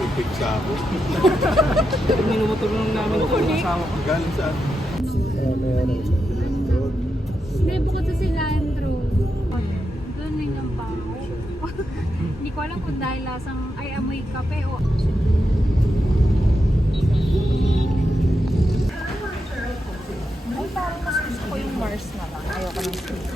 Pipigsa ako. Minumutulong namin ito yung asawa ko. Galing saan? Hindi, bukod sa cilantro. Ganun yung baho. Hindi ko alam kung dahil lasang, ay amoy kape o... Ay, parang mas gusto ko yung Mars na lang. Ayoko ng sweet.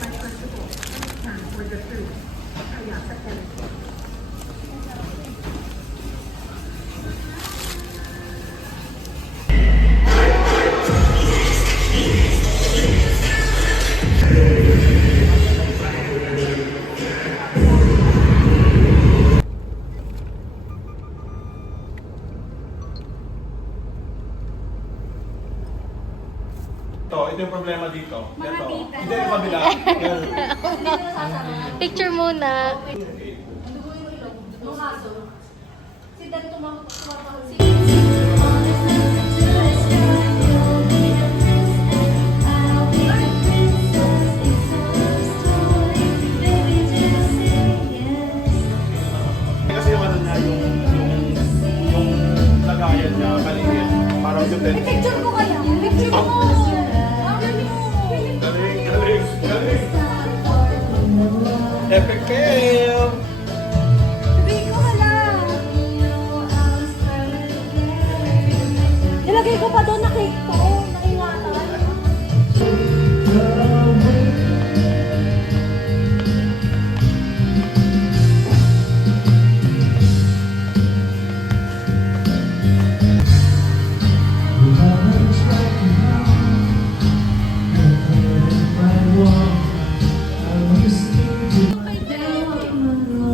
Ito yung problema dito. Mga Ito. tita. Hindi yung kabila. Picture muna. Kasi yung ano niya, yung lagayan niya, maliit. Parang yung tennis. Picture mo kaya? Picture mo! Galing, galing, galing. Epic fail! Sabi ko hala! Nilagay ko pa doon na cake to. Naingatan.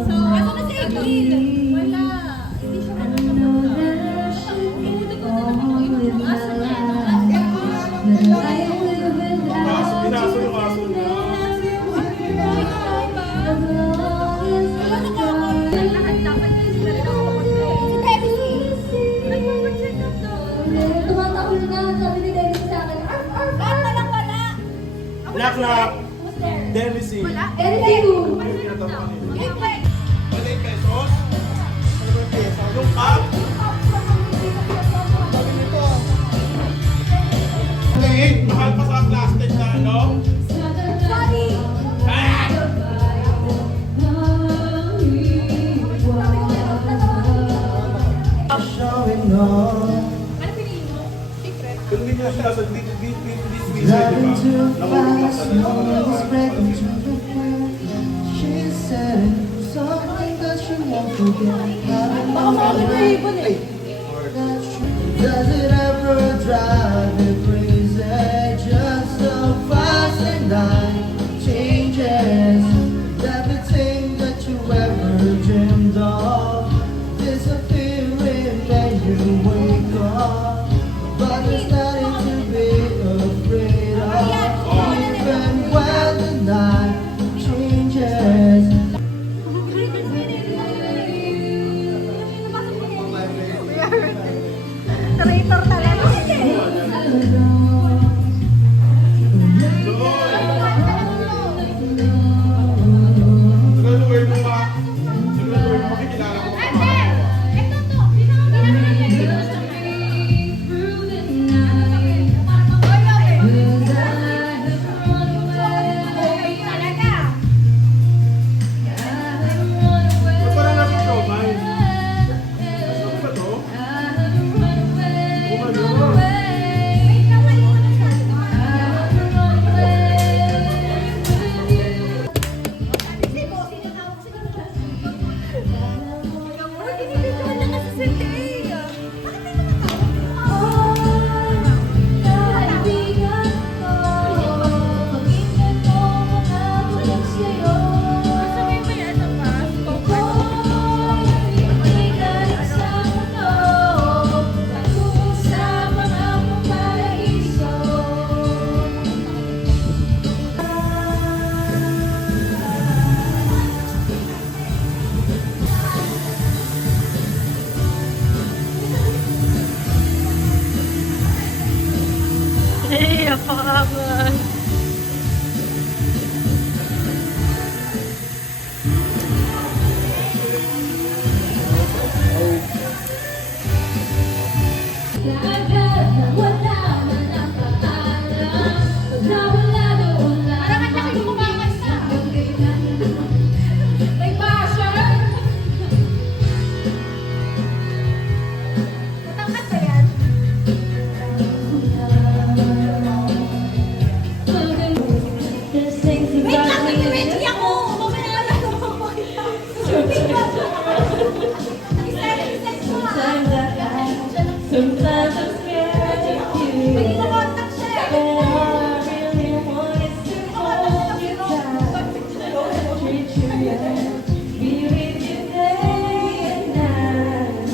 So, ako na si April. Wala. Hindi siya Pinaso yung aso niya. Lahat dapat sila rin ako si Debbie. Nagpapag-check up doon. Tumatahol na, sabi ni Dennis sa akin, arf, arf, Bakit na lang wala? Knock, knock. Who's there? Dennis E. Wala? Dennis E. Give back. 8 pesos? Yung cup? Maliit, mahal pa sa plastic na ano? Sorry. Ano piliin mo? Secret. Kung hindi nyo sila sa this video, di ba? Nahulog lang sa Baka makakit na ibon eh. Does it ever drive you crazy? Just so fast and life changes. Everything that you ever dreamed of disappearing when you wake up. But there's nothing to be afraid of. Even when the night changes. Creator talaga. Be with you day and night.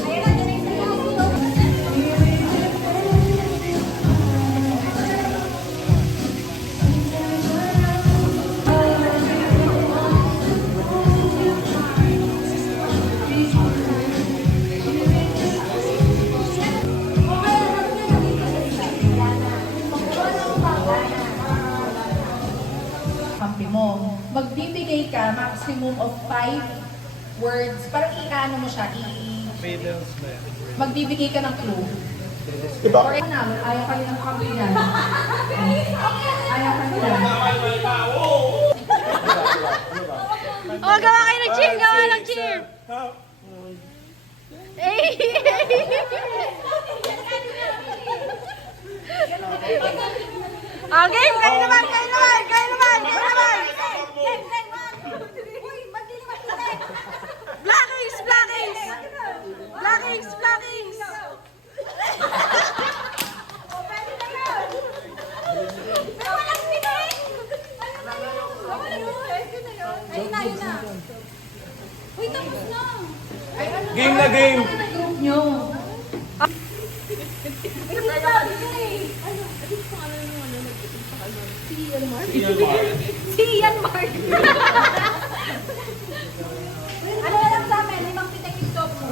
Ayan na, ganun kampi mo. Magbibigay ka maximum of 5 words. Parang i-ano mo siya, magbibigay ka ng clue. Diba? Or ano, ayaw kayo ng kampi yan. Ayaw kayo yan. Oh, gawa kayo ng cheer! Gawa ng cheer! Eh! Oh, game! Kayo naman! Kayo naman! Kayo naman! Kayo naman! Blackings! Blackings! Blackings! Blackings! Uy, tapos na. Game na game! Group nyo. Si Ian Mark. Ano na lang sa amin? Limang pitek yung top mo.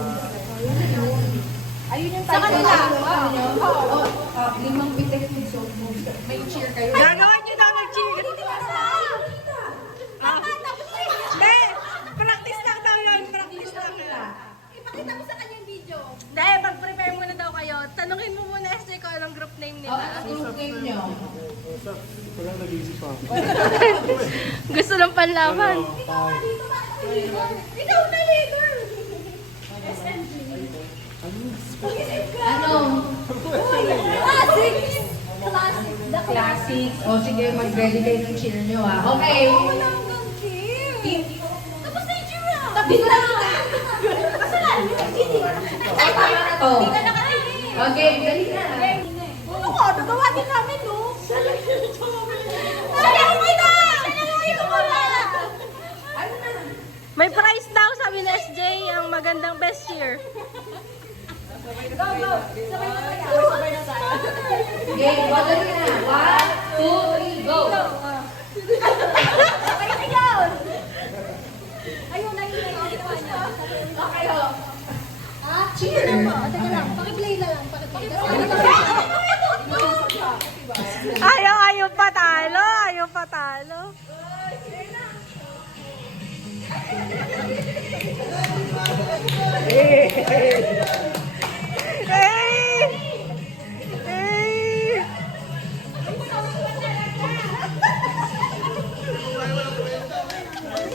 Ayun yung Sa kanila. Oo. 5 bitek with soap moves. May cheer kayo. Gagawa niyo daw ng cheer! Hindi! Practice lang daw yun! Practice lang yun! Ipakita mo sa kanya yung video. Hindi, mag-prepare muna daw kayo. Tanungin mo muna SJ kung anong group name Oo, nila. ang group name nyo. Parang nag-iisip ako. Gusto lang panlaban. Ikaw na dito ba? Ikaw na leader. SMG. Ano? Classics. Classics. The Classics. O sige, mag-ready kayo ng cheer nyo ah. Okay. Wala hanggang team. Tapos na yung cheer ah. Tapos na. Kasalanan niyo. Hindi. Ay, tama na to. Hindi ka nakarinig. Okay, dali na. Oo nga, nagawa din namin, no? Salahin kita! Salahin ko muna! Ano na? May prize daw, sabi ni SJ, ang magandang best cheer. Go, go! Sabay na tayo. Okay, o dali na. 1, 2, 3, go! Sabay na yun! Ayun, ayun. Okay, o. Cheer! Teka lang, pakiplay na lang. Pakiplay. Ayaw patalo, ayaw patalo. Hey! Hey!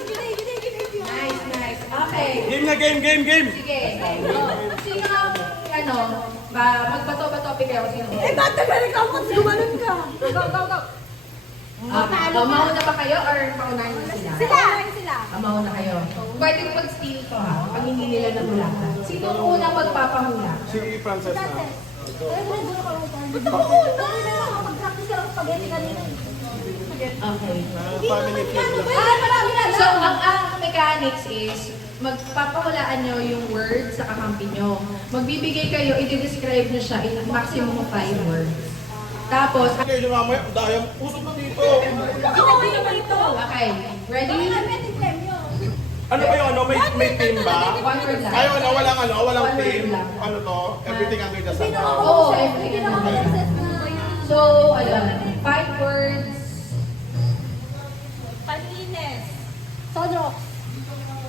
Nice, nice. Okay. Game na game, game, game! Sige. Sino ang, ano, magbato-bato kayo kung sino? ba't nagaling ka? Mas gumanon ka. Go, go, go. Mauna ba kayo or paunahin na sila? Sila! Mauna kayo. Pwede mag-steal to ha, pag hindi nila nahula. Sino ang unang magpapahula? Si Frances na. Oo, mag-practice ka ng spaghetti kanina. Okay. Family feud lang. Marami na So, ang mechanics is, magpapahulaan nyo yung words sa kakampi nyo. Magbibigay kayo, i-describe nyo siya in maximum of 5 words. Tapos, Okay, lumamaya, dahil usok na dito. okay, ready? Ano ba yung ano? May team ba? 1 word lang. Ayaw walang One word team. lang. Ano to? Everything under the sun. Oo, everything. So, 5 words. Panlinis. Sodrox.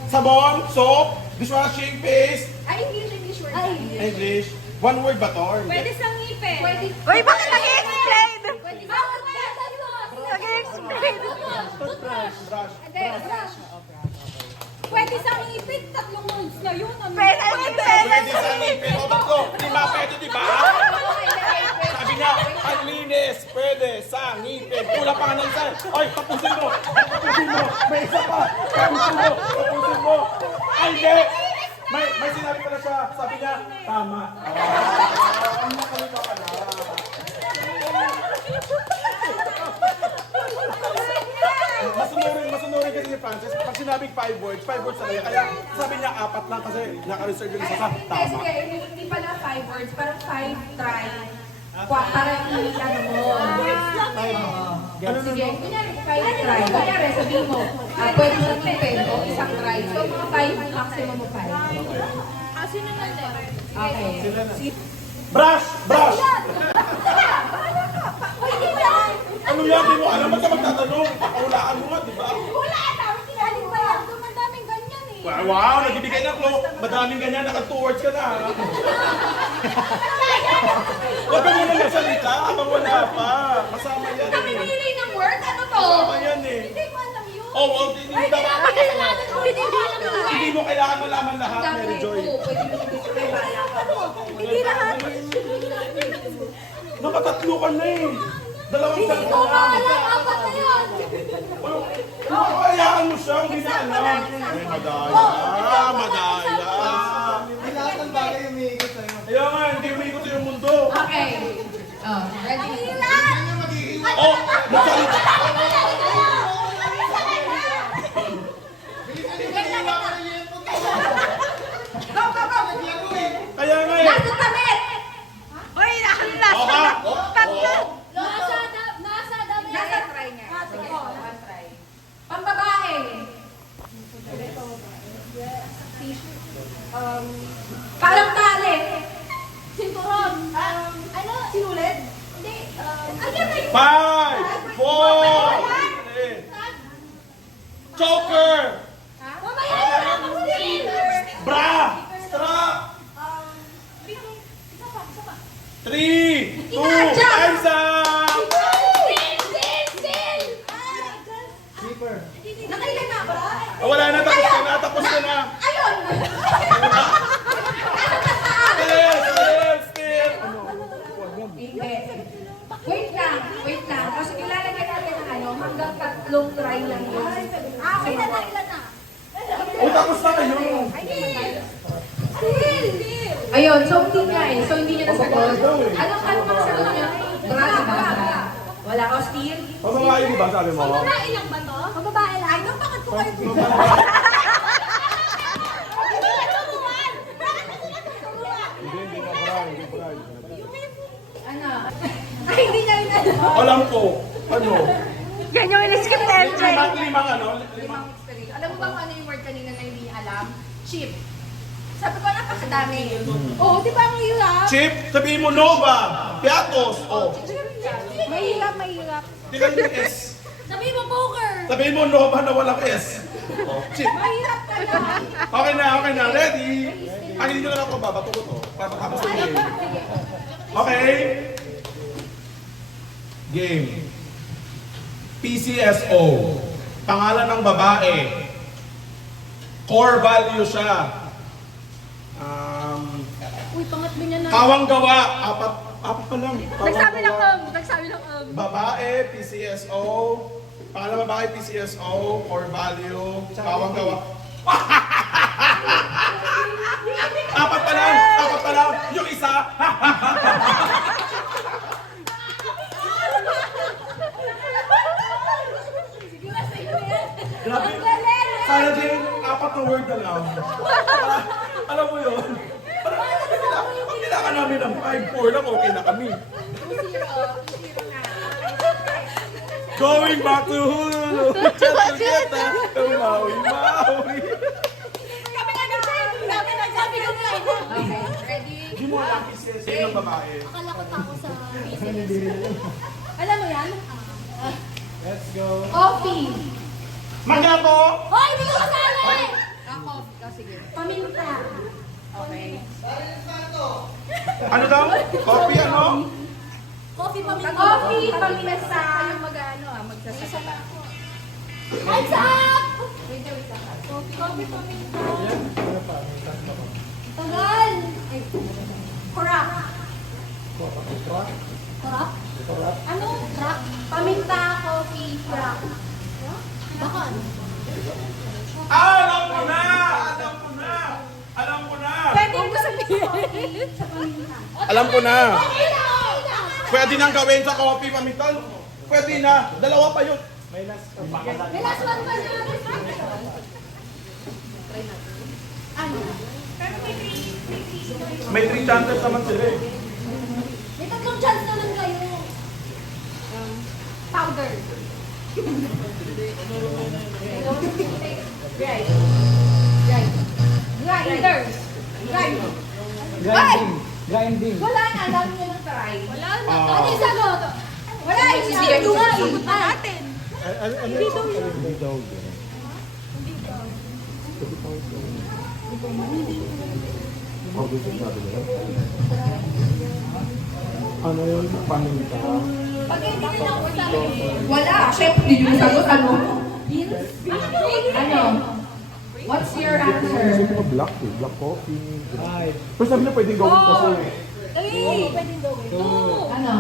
Sabon, soap, dishwashing paste, Ay, English word. Ay, English. One word ba to? or hindi? pwede sa ngipin. Pwede. Uy, bakit nag-explain? Pwede. Bawat Nag-explain. Brush. Hindi, brush. Pwede sa ngipin, 3 words na yun. Ano? Pwede. Pwede sa ngipin. O tatlo. Di ba pwede, di ba? Sabi niya, ang linis. Pwede sa ngipin. Kulang pa nga ng isa. Ay, tapusin mo. Tapusin mo. May isa pa. Tapusin mo. Tapusin mo. Ay, hindi. May sinabi pala siya. Sabi niya, tama. Ang nakalito ka na. akin kasi ni Francis, pag sinabing 5 words talaga. Kaya sabi niya 4 lang kasi naka-reserve yung isa sa tama. Sige, hindi pala 5 words, parang 5 try. Para i-ano mo. Sige, kunyari 5 try. Kunyari, sabihin mo, pwede mo tipin o isang try. So, mga 5, maximum mo 5. Sino na Okay. Brush! Brush! Uy, di ba? Ano yan? Di mo alam ba't ka magtatanong? Pakaulaan mo nga, di ba? Wala na. Sinaling ba yan? Dumadaming ganyan eh. Wow! Nagbibigay ng clue. Madaming ganyan, naka 2 words ka na. Ha? Huwag ka muna magsalita habang wala pa. Masama yan Kami eh. mamili ng word? Ano to? Masama yan eh. Hindi ko alam yun. Oh, well, hindi mo dapat. Kasalanan ko. Hindi ko alam yun. Hindi mo kailangan malaman lahat, Dami Mary Joy. ko. Pwede mo i-display bala ka. Hindi lahat. Nakatatlo ka na eh. Dalawang Hindi ko alam. Apat na yun. Kayaan mo siya, hindi na alam. Ay, madaya. Madaya. Hindi lahat ng bagay umiikot sa'yo. Kaya nga, hindi umikot yung mundo. Okay. Oh, ready? Oh, magsalita. Kaya nga eh. Last damit! Uy, nakala. Oo ka? Tatlo. Nasa try nga. Sige, one try. Pambabae. Parang tali. Sinturon. Ano? Sinulid? Hindi. Ayun na yun. 5, 4, choker, Mamaya na lang ako din. bra, strap, Isa pa. 3, 2, time's up! Keeper. Nakailan na ba? Ah, wala na, tapos ka na. Ayun! Still. Hindi. Wait lang. Kasi ilalagay natin ang ano, hanggang 3 try lang yun. Ilan na? Oh, tapos na kayo. Ayun, so hindi nga eh. So hindi niya nasagot. Anong sagot niya? Bra, diba? Wala ko, steel? Pababae, di ba sabi mo? Babae lang ba to? Babae lang. Ay, bakit ko kayo Ano? Ay, hindi niya rin alam. Alam ko. Ano? Yan yung in-skip na yun, Limang ano? Limang experience. Alam mo ba kung ano yung word kanina na hindi niya alam? Chip. Sabi ko, napakadami. Oo, di ba ang hirap? Chip, sabihin mo Nova, Piatos, oh. Mahirap. Di ka yung S. Sabi mo, poker. Sabihin mo Nova na walang S. Oh, chip. Mahirap ka na. Okay na. Ready? Hindi nyo na lang ako babato ko to. Para matapos yung game. Okay? Game. PCSO. Pangalan ng babae. Core value siya. Uy, pangatlo niya na. Kawang gawa. Apat pa lang. Nagsabi ng Babae, PCSO. Pangalan babae, PCSO. Core value. Kawang gawa. Apat pa lang. Yung isa. Grabe. Sana din, 4 na word na lang. Alam mo yun? Parang pag kailangan namin ng 5-4 lang, okay na kami. Going back to Hulu. Cheta. Maui. Sabi ko na. Okay, ready? Hindi mo alam PCSO ng babae. Akala ko tako sa business. Alam mo yan? Let's go. Coffee. Magyato! Hoy, hindi ko kasali! Coffee. Oh, sige. Paminta. Okay. Ano daw? Coffee ano? Coffee paminta. Coffee, paminta. Yung mag-ano magsasaka. Hands up! Wait lang. Coffee paminta. Tagal! Ay, Crack. Crack? Ano? Crack? Paminta, coffee, crack. Baka ano? Alam ko na! Pwede mo sabihin. Sa paminta. Alam ko na. Okay na! Pwede nang gawin sa coffee pamitan. Pwede na. Dalawa pa yun. May last May last one pa na. Ano? Pero may three. May 3 chances naman sila eh. May tatlong chance na lang kayo. Powder. Right. Right. Grinders. Right. grinding. Grinding. Wala na, dami nyo ng try. Wala na. Ah. Ano yung sagot? Wala, hindi ko nga. Sagot na natin. Hindi daw. Ano yun? Paminta. Pag hindi nyo lang usabi. Wala, syempre, hindi nyo sagot ano. Ano? What's your answer? Black eh. Black coffee. Five. Pero sabi na pwedeng gawin kasi. Pwedeng gawin. Ano?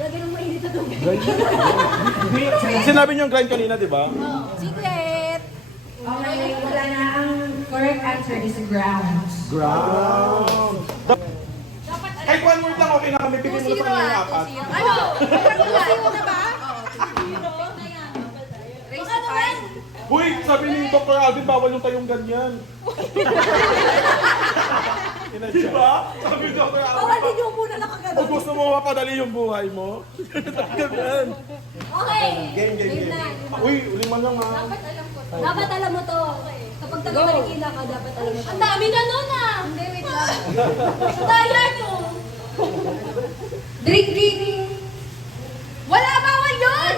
Lagi nang mainit na tubig. Sinabi niyo yung grind kanina, di ba? Secret! Okay, wala na. Ang correct answer is grounds. Ground. Kahit 1 word lang, okay na kami. Pipin mo sa mga apat. Ano? Sino na ba? Raise the five. Uy, sabi ni Dr. Alvin, bawal yung tayong ganyan. Diba? Sabi ni Dr. Alvin, Bawal din yung muna nakagano. kung gusto mo mapadali yung buhay mo, ganyan. Okay. Game. Uy, 5 lang ha. Dapat alam mo to. Kapag taga-Marikina ka, dapat alam mo to. Ang dami na nun ah! Hindi, wait lang. Ang daya nyo! Drinking. Wala, bawal yun!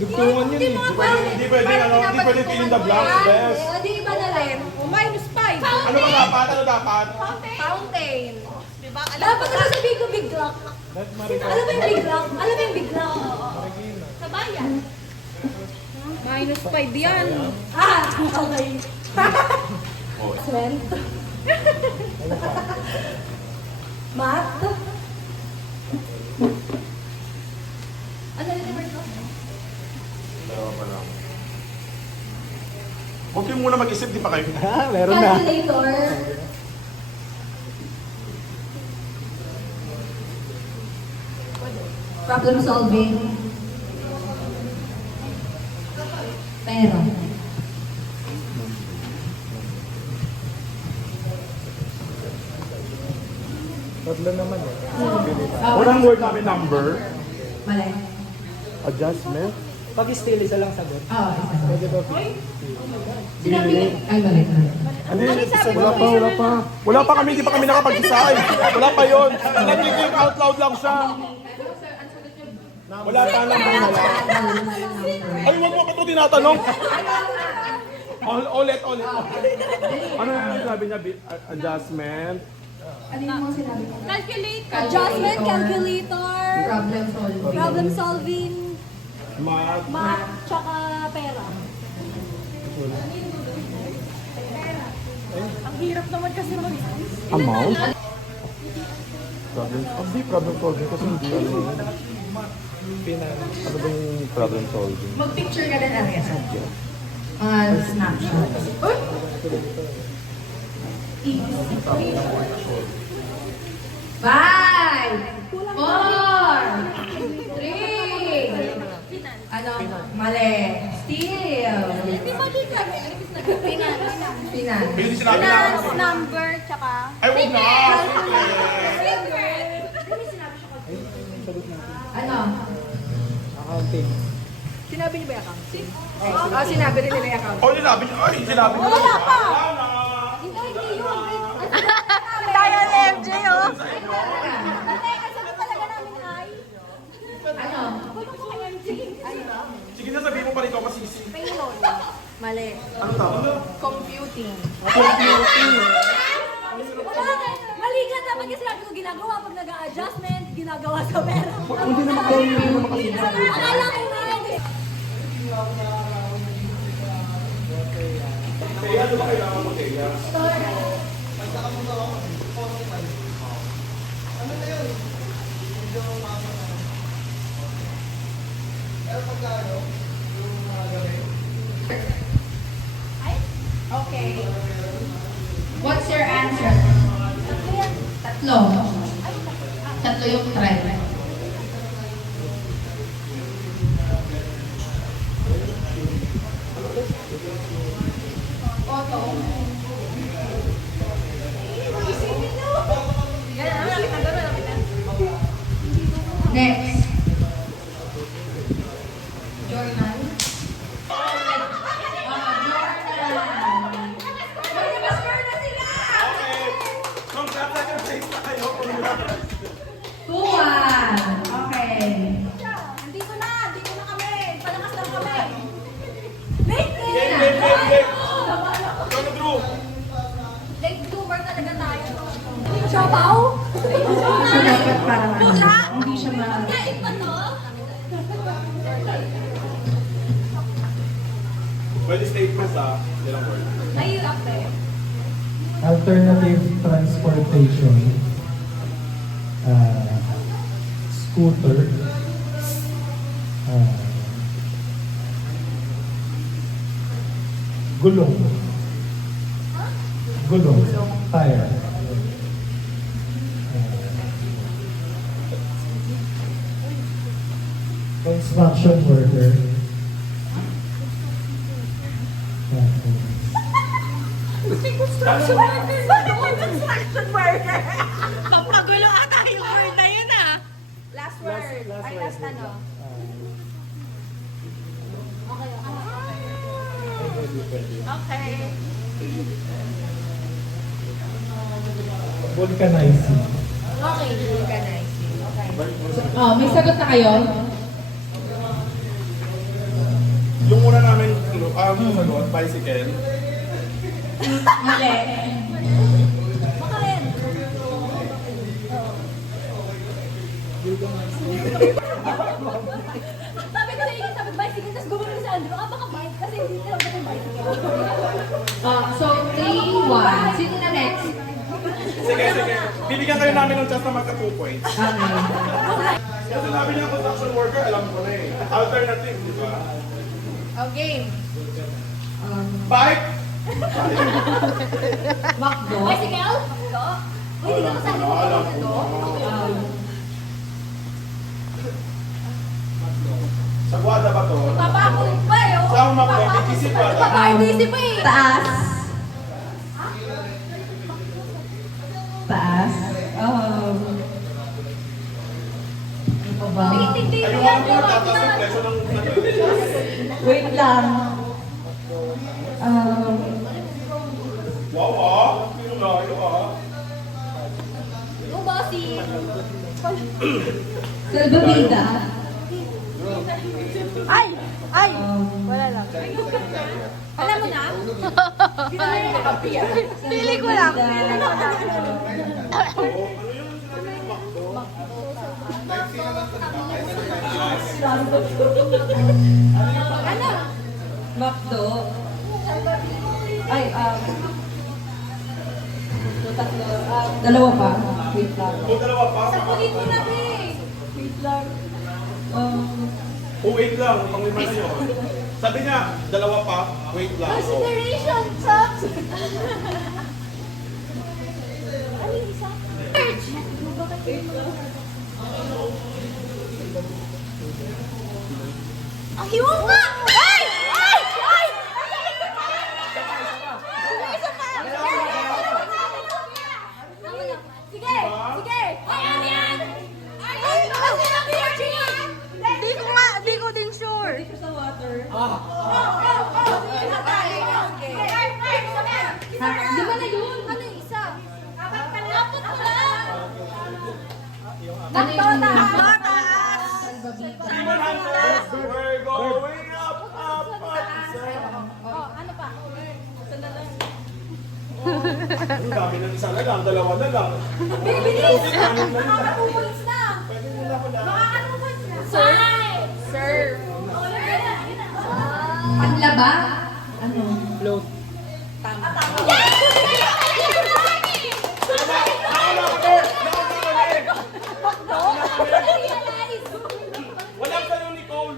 Dugtungan yun eh. Hindi pwede fill in the blanks, best. Hindi iba na rin. Minus 5. Ano ba dapat? Ano dapat? Fountain. Diba? Dapat na sabihin ko big lock. That's Maricel. Alam mo yung big lock? Alam mo yung big lock? Sa bayan. Minus 5 yan. Ah! Okay. Strength. Math. Ano yung number ko? Huwag kayo muna mag-isip, di pa kayo. Meron na. Calculator. Problem solving. Pero. Tatlo naman eh. Walang word namin number. Mali. Adjustment. Pag still, isa lang sagot. Oo, isa. Pwede ba? Sinabi niya. Ay, mali. Hindi, wala pa. Wala pa kami, hindi pa kami nakapag-decide. Wala pa yun. Nag-think out loud lang siya. Wala pa lang. Ay, wag mo pa ito tinatanong. Ulit. Ano yung sabi niya? Adjustment. Ano yung mga sinabi mo? Calculator. Adjustment, calculator, Problem solving. problem solving, Math. math, tsaka pera. Ang hirap naman kasi mag Amount? Problem solving kasi hindi ano. Ano ba yung problem solving? Mag-picture ka din, Arias. Snapshot. Uy! Five! Four! Three! Ano? Mali. Still. Hindi mali ka. Finance. Finance. Hindi sinabi na. Finance, number, tsaka... Ay, huwag na! Ano? Accounting. Sinabi niyo ba yung accounting? Oh, sinabi rin nila yung account. Oh, sinabi niya. Ay, sinabi niya. Wala pa! Wala na. Hindi yun. Tayo ni MJ, oh. Hindi, ang sagot talaga namin ay... Ano? Sige na, sabihin mo pa rin ikaw masisi. Payroll. Mali. Ano tawag? Computing. Computing. Mali nga dapat kasi sabi ko ginagawa pag nag-a-adjustment, ginagawa sa pera. Hindi naman kayo hindi naman kasi. Akala ko nga eh. Kaya ano ba kailangan mo kaya? Okay. What's your answer? Tatlo. Tatlo yung try. Next. Jordan. Okay. Congratulations tayo. Kuwan. Okay. Andito na kami. Palakas lang kami. Late Game. Ikaw na, Drew. Late bloomer talaga tayo. Siopaw? So, dapat parang hindi siya Kain pa to? Pwede statements ha. Ilang word. Mahirap eh. Alternative transportation, scooter, gulong, tire, construction worker, Construction worker. Bakit may construction worker? Papagulo ata yung word na yun ah. Last word. Ay, last ano? Okay. vulcanizing. Okay, vulcanizing. Okay. Oh, may sagot na kayo? Yung una namin, sagot, bicycle. Mali. Baka rin. Sabi ko sa inyo, sabi bicycle, tapos gumano si Andrew, baka bike, kasi hindi nila ba yung bicycle. So, 3-1. Sino na next? Sige. Bibigyan kayo namin ng chance na magka 2 points. Okay. Kasi sabi niya construction worker, alam ko na eh. Alternative, di ba? Oh, game. Bike! Macdo. Bicycle? Ito? Uy, hindi ka kasali mo Alam ito. ko. Sa Guada ba to? Papakul pa eh. oh. Saan mo mag-isip ba? Papakul pa eh. Taas. Taas. Ano pa ba? Hindi Ay, mo yung yan. mga po, tatas yung presyo ng Wait lang. Wow ah! Yung layo ah! Yung bossy. Salbabida. Ay! Wala lang. Alam mo na? Pili ko lang. Ano? Macdo. Ay, tatlo. Dalawa pa. Wait lang. Kung dalawa pa, Sapunin mo na eh. Wait lang. oh, wait lang, pang lima na yun. Sabi niya, dalawa pa, wait lang. Oh. Consideration, Chucks! Ano yung isa? Search! Ang hiwag nga! Ay! Ay! Ay! Isa pa! Sige! Sige! Ay, ano yan? Ay, kasi lang yan! Di ko din sure. Sa water. Di ba na yun? Ano yung isa? Apat mo lang! Ano yung Demon Hunters, we're going up, up, up. Oh, ano pa? Ang dami ng isa na lang, dalawa na lang. Bilis! Makaka 2 points na! Makaka 2 points na! Sir! panlaba? Ano? Float. Walang kayo, Nicole.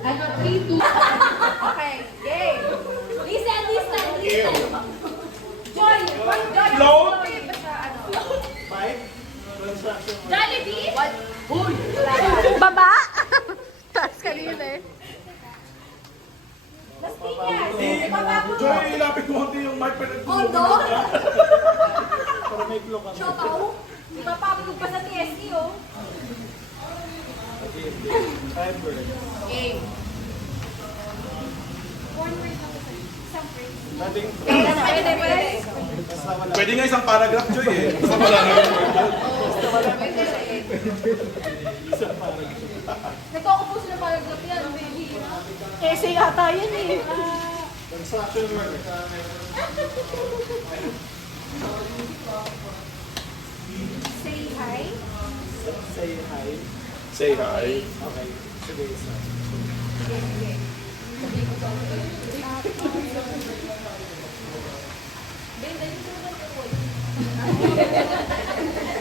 Ano? 3-2. Okay, game! Listen! Joy! Joy! Float. Ano? Jollibee? Baba? Taas kanina eh. Uy, ilapit mo konti yung mic pa nagtulog. Ondo? Para may clue kami. Siopaw? Di ba papagod pa sa TST, oh? Timer. Game. One word lang sa isang phrase. Dating Pwede, pwede. basta wala. Pwede nga isang paragraph, Joy eh. Basta wala na yung word. Pwede rin. Nagkakapos na paragraph yan. Essay ata yun eh. Construction worker. Say hi. Say hi. Say hi. Okay. Sige, isa.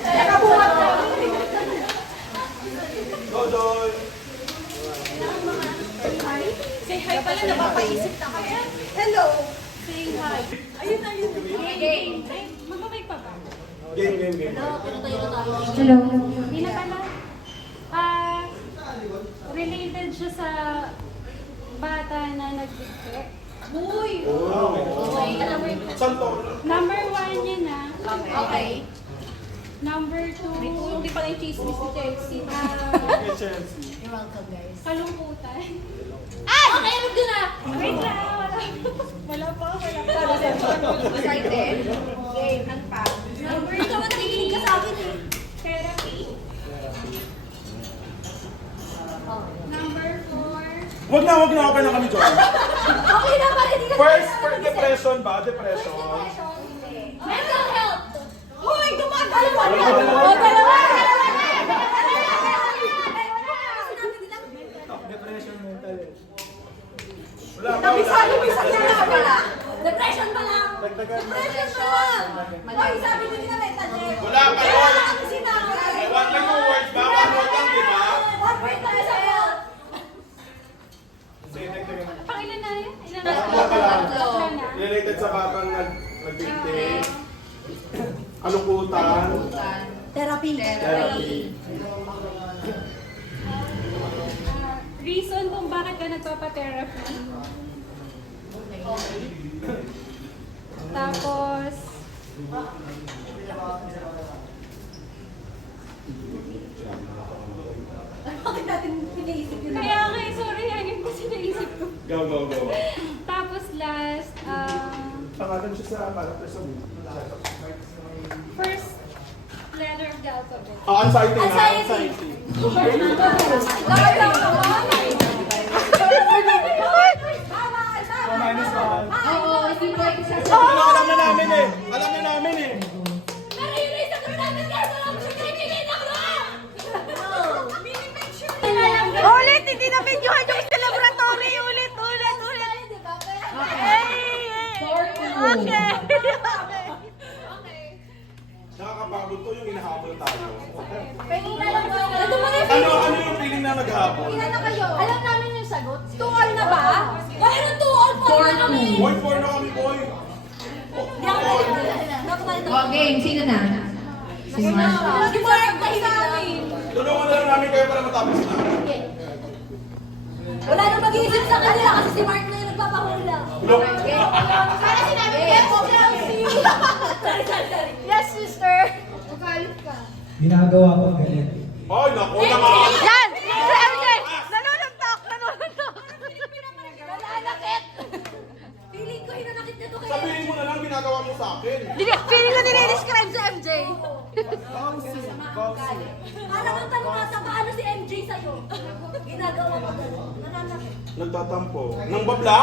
Nakabuhat na. Go, Joy. Say hi pala, napapaisip na kami. Hello. Say hi. Ayun na yun. Game. Ay, magpapay pa ba? Game, game, game. Pinatayo na tayo. Hello. Hindi na pala. Related siya sa bata na nag-dictate. Uy. Wow. Okay, alam mo yun. Saan to? Number 1 yun na. Okay. Number 2, Hindi pa yung chismis ni Chelsea. May Chelsea. You're welcome, guys. kalungkutan. Okay, alam ko na. Wait lang, wala pa. Excited? Game. Ano pa? Number Ikaw ang nakikinig ka sa akin eh. therapy. Number 4, Wag na, okay na kami, Joy. Okay na ba? Hindi ka First, depression ba? Depression. Mental health. Hoy, gumagalaw mo. O, dalawa. Depression, mental health. Wala pa, Sabi mo wala. isang dalawa pala. Depression pa lang. Dagdagan mo. Depression pa lang. Hoy, sabi mo din na mental health. Wala pa yun. Kasi na. Ewan lang yung words ba? One word lang, di ba? One word na sa health. Sige, dagdagan mo. pangilan na yun? Ilan na? Tatlo pa lang. Tatlo na. Related sa batang nag-dictate. Kalungkutan. Therapy. Therapy. Reason kung bakit ka nagpapa-therapy. Tapos, Bakit natin pinaisip yun? kaya nga, sorry, yan kasi naisip ko. Go, go, go. Tapos last, Pangalan siya sa character sa movie. first letter of the alphabet. Anxiety na. Anxiety. Tama lang naman. Minus one. Oo, hindi po Alam na namin eh. Alam na namin eh. Pero yun ay sagot namin guys. Wala mo siya pinipigil na ko. Ulit, hindi na videohan yung sa laboratory. Ulit. Okay. Nakakapagod to yung hinahabol tayo. Ano yung feeling na naghabol? Ilan na kayo? Alam namin yung sagot. 2-all na ba? Mayroon 2-all po na kami. Boy, 4 na kami, boy. Hindi ako talito. Oh, game. Sino na? Si Marshall. Si Mark na namin. Tulungan na lang namin kayo para matapos na. Wala nang mag-iisip sa kanila kasi si Mark na yung nagpapahula. Look. Sana sinabi ko yes, Chelsea. Sorry. Yes, sister. Magalit ka. Ginagawa ko galit. Ay, naku naman. Yan! Si MJ! Nanununtok! Nananakit. Feeling ko hinanakit na to kaya. Sabihin mo na lang ginagawa mo sa akin. Feeling ko nire-describe si MJ. Parang ang tanong nga sa paano si MJ sa'yo. Ginagawa mo gano'n. Nananakit. Nagtatampo. Nang babla?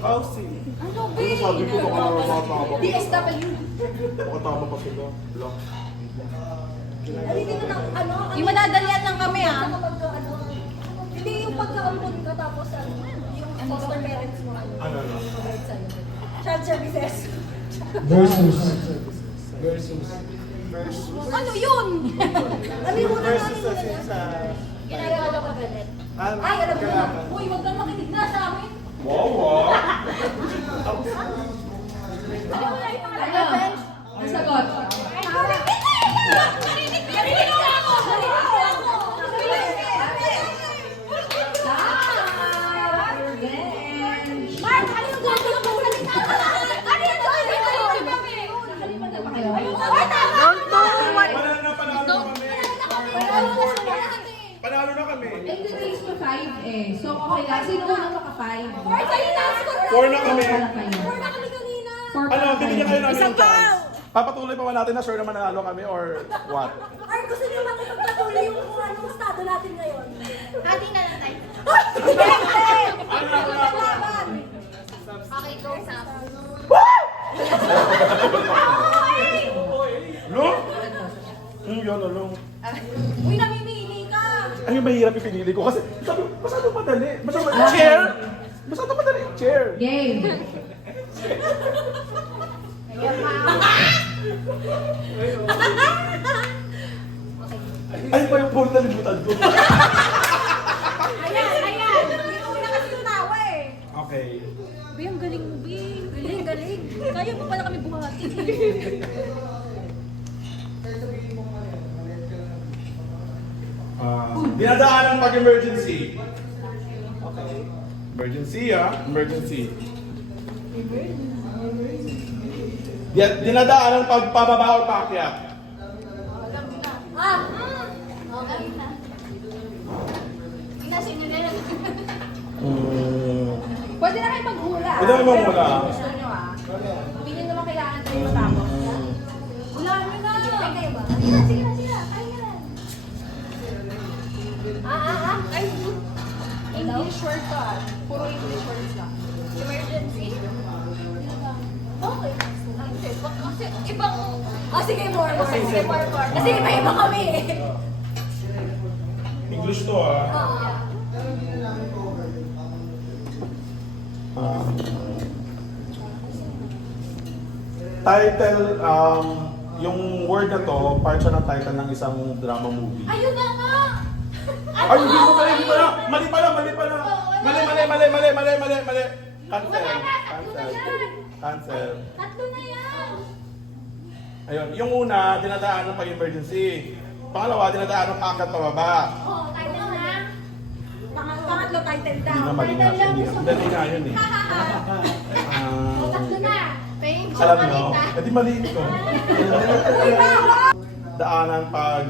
Pausi. Ano, Ano sabi ko baka nakakatawa. DSW. Baka tama pa sila. Block. Hindi ko ng ano. Yung madadalian lang kami ah. Hindi yung pagka-ampon ka tapos yung foster parents mo. Ano na? Mabait sa'yo. Child services. Versus. Ano yun? Ano yung una Versus natin sa ginagawa ka pa galit? Ah, Ay, alam ko na. kailangan. Uy, huwag kang makinig na sa amin. Wow, wow. Ano mo na yung pangalan? Ano? Ang sagot? Narinig ko ako! Narinig ko ako! Mark, ano yung gagawin mo? Salita ka! 5 eh. So, okay lang. Sino unang maka-5? Or kayo na, score 4 na kami. Wala kayo. Four na kami kanina. Ano, bibigyan kayo namin ng chance. Papatuloy pa ba natin na sure naman nanalo kami or what? Or gusto niyo makipagpatuloy yung kung anong estado natin ngayon? Hati na lang tayo. Okay, go, Sam. Long? Yun, long. Uy, namimili ka! Ay, yung mahirap yung pinili ko kasi sabi, masyado madali. Masyado madali. Chair? Masyado madali yung chair. Game. Ay, pa yung phone na limutan ko. Ayan! Hindi ko na kasi tumawa eh. Okay. Bi, ang galing mo, Bi. Galing, galing. Kaya mo pala kami buhati. Dinadaanan pag emergency. Okay. Emergency, emergency. Dinadaanan pag pababa o paakyat. Ah! Okay na. Ina, sino na lang? Pwede na kayo maghula. Pwede na maghula. Gusto nyo Hindi nyo naman kailangan tayo matapos. Hulaan nyo na! Ay, kayo ba? Sige na. Ayan. Ay, English word pa. Puro English words lang. emergency. Okay. Kasi ibang... Sige, more. Kasi iba-iba kami eh. English to Title, yung word na to, part siya ng title ng isang drama movie. Ayun na nga! Ay, hindi mo pala, hindi pala. Mali pala. Mali. Cancel. Tatlo na yan! Ayun, yung una, dinadaan ng pag-emergency. Pangalawa, dinadaan ng paakyat pababa. Oh, title na. Pangatlo title Hindi down. na mali nga. Hindi nga yun eh. Tatlo na. Pain, Alam nyo, hindi maliit ko. Daanan pag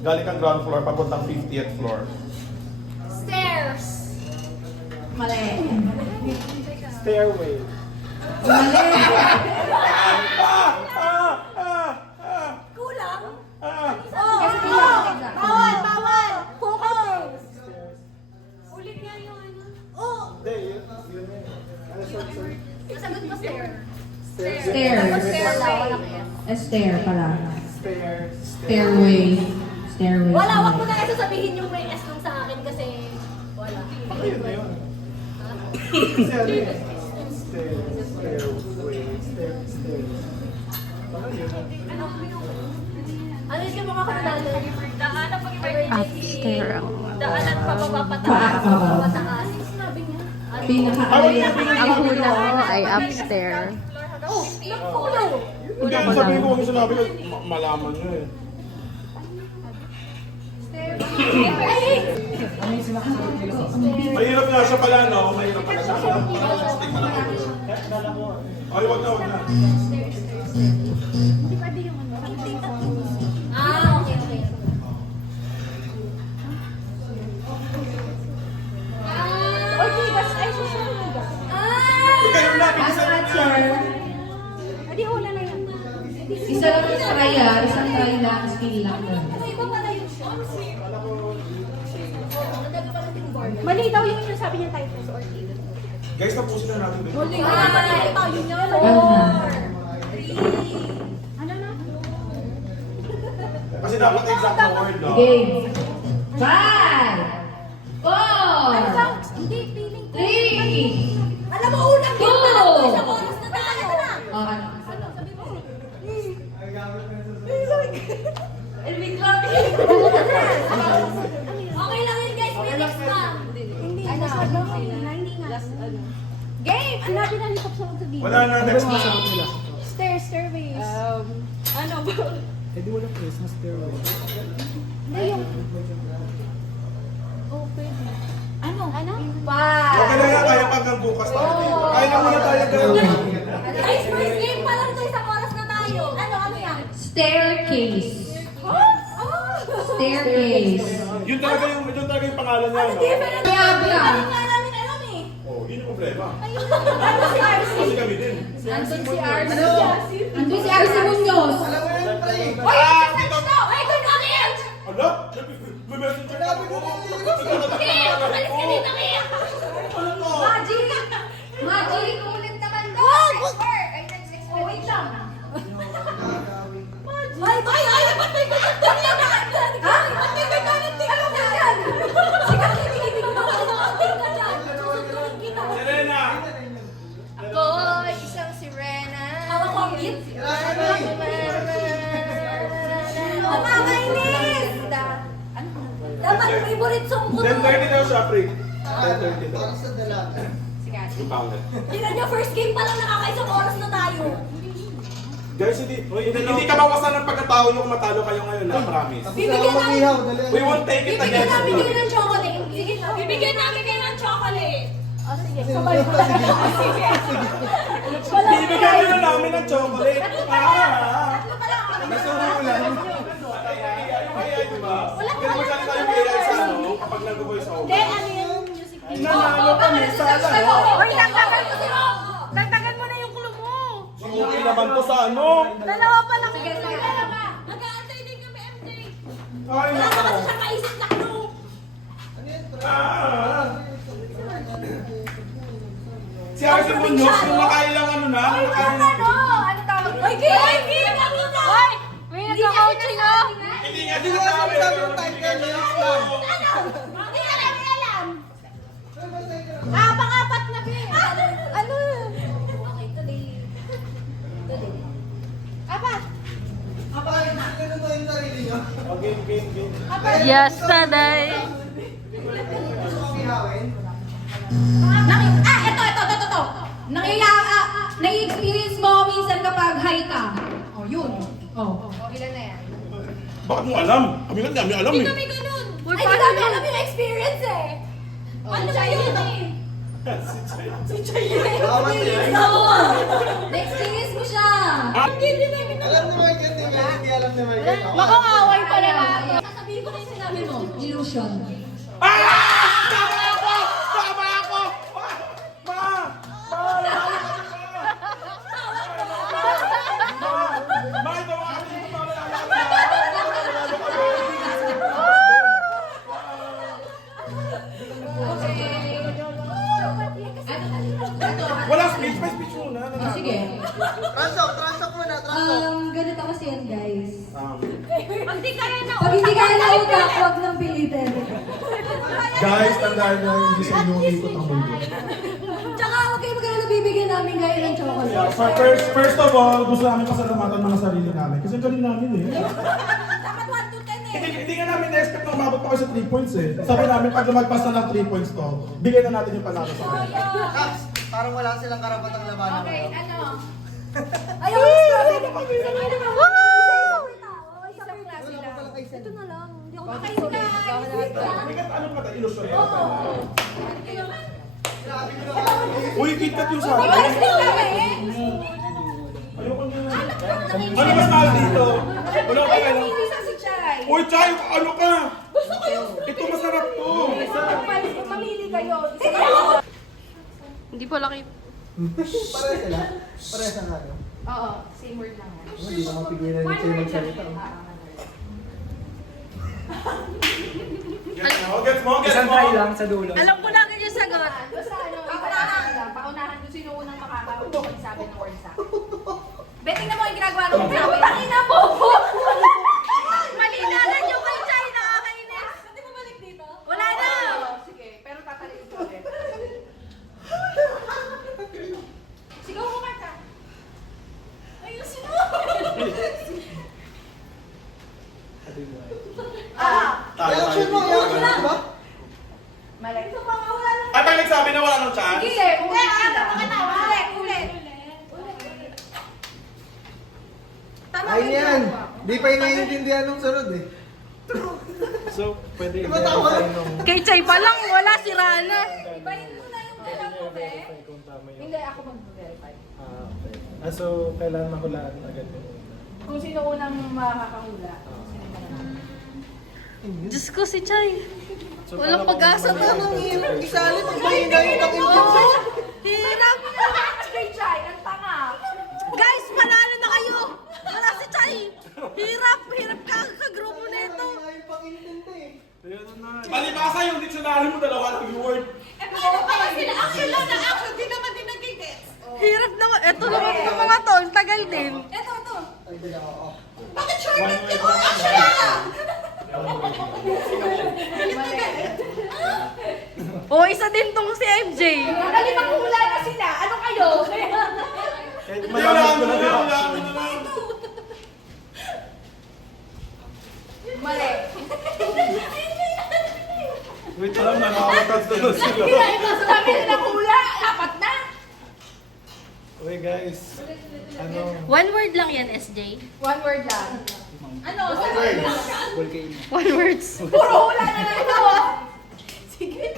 galing kang ground floor, papuntang 50th floor. Stairs. Mali. Stairway. Kulang? Kasi pinaka-exact. Bawal! Focus! Ulit nga yung ano. Oh! Hindi, yun eh. Ano, sorry. Masagot mo, stair. Stairs. Stair pala. Stair. Stairway. Stairway. Wala, wag mo na kasi sabihin yung may S nung sa akin kasi wala. Ayun na yun. Kasi ano eh. Stairway. Stair. Parang yun. Ano yung mga kanalo? Daanan pag emergency. Upstairs. Daanan pababa Pababa. pataas. Mataas. Sinabi niya. Ang hula ko ay upstairs. Oh, nagpulo! Hindi, ang sabi ko, ang sinabi ko, malaman nyo eh. Mahirap nga siya pala, no? Mahirap pala siya. Stick na lang ako. Ay, wag na. Okay. Ortigas, ay susunod tigas. Ikaw na, Ang bilisan mo answer, Adi, hula na yan. isa lang yung try isang try lang, skill lang yun. Ano iba pala yung shots? Mali daw yung sinasabi niya title sa Ortigas. Guys, tapusin na natin. Mali tayo niya. Ano na? Kasi dapat exact na word, no? Game. 5, 4, Ano ba? Hindi, feeling ko. 3, Alam mo, unang game na lang to, isang oras na tayo. oh, ano? Ano, sabi mo? Okay lang yun guys, may next na. Hindi, masyado. Hindi nga. Game! Sinabi na ni Kapsa sa video. Wala na, next na. Stairways. Ano ba? Eh di walang place na stairway. Hindi yung... Oh, pwede. Ano? Okay na nga, kaya pagkang bukas tayo dito. Kaya na muna tayo gawin. Guys, first game pa lang to, isang oras na tayo. Ano yan? Staircase. Oh! Staircase. Yun Yun talaga yung pangalan niya, no? Different. Kaya Hindi ba? nga namin alam eh. Oh, yun yung problema. Ayun na. Ano si RC? Kasi kami din. Andun si RC. Andun si RC Munoz. Alam mo yun, pre. Ah, dito! Ay, ito na yan! Ala? May messenger na ako. Alis ka dito, Kia! Ano to? Magic! Magic! Ulit naman to! Ay, oh, wait lang. Ay, ba't may ganit din yan? Ha? Ba't may ganit din ano ka dyan? Sige, hindi ko makakalating ka dyan. Susunod kita. Serena! Ako, isang sirena. Hawak ko ang beat? Nakakainis! Dapat favorite song ko to. 10:30 daw siya, pre. 10:30 daw. Parang sa dalaga. Yung pounded. Tingnan niyo, first game pa lang nakakaisang oras na tayo. Guys, hindi ka mawasan ng pagkatao yung matalo kayo ngayon, na promise. Bibigyan namin, We won't take it bibigyan against namin you. kayo ng chocolate. Sige, bibigyan namin kayo ng chocolate. Oh, sige. Sabay ko. Sige. Bibigyan nyo na namin ng chocolate. Tatlo pa lang. Nasuri ko lang. Ay, diba? Ganun mo siya tayo bigay sa ano, kapag nag-voice over. Hindi, ano yung music video? Nanalo kami sa laro. Hoy, dagdagan mo si Dagdagan mo na yung clue mo. Siguri naman to sa ano. Dalawa pa lang. Sige, sige. Mag-aantay din kami, MJ. Ay, Wala ka kasi nako. siya maisip na clue. Ah. Si Arce Munoz, kung nakailang ano na, Ay, nakailang... ano? Ano tawag? Ay, Kim! Ay, Kim! Ay! May nagka-coaching oh. Hindi nga sinasabi. Ano? Hindi ka namin alam. Pang-apat na, Kim. Ano? Okay, tuloy. Tuloy. Apat. Yesterday. Ito. Nai-experience mo minsan kapag high ka. Oh, yun. Oh. Ilan na yan? Bakit mo alam? Kami nga, dami alam eh. Kami ganun. Ay, di namin alam yung experience eh. Ano ba yun eh? Si Chay. Na-experience mo siya. Hindi namin Alam ni Market, hindi alam ni Market. Makakaway pala natin. Sasabihin ko na yung sinabi mo. Illusion. Ah! Tama ako! Tama ako! Ma! Ma, ito ang ating wala speech, may speech muna. Oh, sige. Trash talk muna, trash talk. Ganito kasi yan, guys. Pag di kaya na Pag hindi kaya na utak, huwag nang pilitin. Guys, tandaan nyo, hindi sa inyong ikot ang mundo. Tsaka huwag kayo magkano bibigyan namin kayo ng chocolate. First of all, gusto namin pasalamatan mga sarili namin. Kasi ang galing namin eh. dapat 1 to 10 eh. Hindi nga namin na-expect na umabot pa kayo sa 3 points eh. Sabi namin, pag lumagpas na ng 3 points to, bigay na natin yung panalo sa kanila. Caps, parang wala silang karapatang labanan. Okay, ano? Ayaw ko strawberry. Isang klase lang. Ito na lang. Hindi ako Okay, makakain. sige. Bigat ano pa tayo? Ilusyon yan. Uy, KitKat yung sa akin. Ice cream kami eh. Ayoko nyo. Ano mas mahal dito? Wala ka lang. Isa si Chay. Uy, Chay, ano ka? Gusto ko yung... Ito masarap to. Mamili kayo. Hindi pa laki. Pareha sila. Pareha sa ano. Oo, same word lang yan. Hindi naman pigilan ni Chay magsalita. Gets mo? Isang try lang sa dulo. Alam ko na yung sagot. Basta ano, paunahan kung sino unang makakasabi ng word sa akin. Betting na mo yung ginagawa ng sabi. Pakina po! Malinalan yung kay Chay, nakakainis. Hindi mo balik dito? Wala na. Sige, pero tataliin ko ulit. Sigaw mo, Marta. Ayusin mo! Reaction mo, reaction mo, diba? Mali. Ito pa nga, wala lang. Ay, pag nagsabi na wala nang chance? Hindi, ulit sila. Ulit. Tama ba Ayun yung yan. ginagawa ko? Di pa yung naiintindihan ng sunod eh. So, pwede Di ba tama? Kay Chay pa lang, wala si Rana. Ibahin mo na yung alam mo, be. kung tama yun. Hindi, ako mag-verify. Okay. So, kailangan mahulaan agad yun. Kung sino unang makakahula. Sino ba naman? Diyos ko si Chay. Walang pag-asa to. Isali mo ba yun yung pag-import? Hirap. Kay Chay, ang tanga. Guys, panalo na kayo. Wala si Chay. Hirap. Hirap ka kagrupo na ito. Ay, pang-intindi. Palibasa yung dictionary mo, dalawa lang yung word. Paano pa sila? Action lang na action. Di naman din nag-gets. Hirap naman. Ito naman yung mga to. Ang tagal din. Ito. Bakit shortcut ka? Oh, action lang! O, isa din tong si MJ. Nakalimang hula na sila. Ano kayo? Kahit Wala malaman ko na na lang, yun. wala na lang. Mali. Wait lang, nakakatatlo na sila. Sabi nila hula. Apat na. Uy guys, ano? One word lang yan, SJ. One word lang. Ano? Volcano. One words. Puro hula na lang ito. Sige.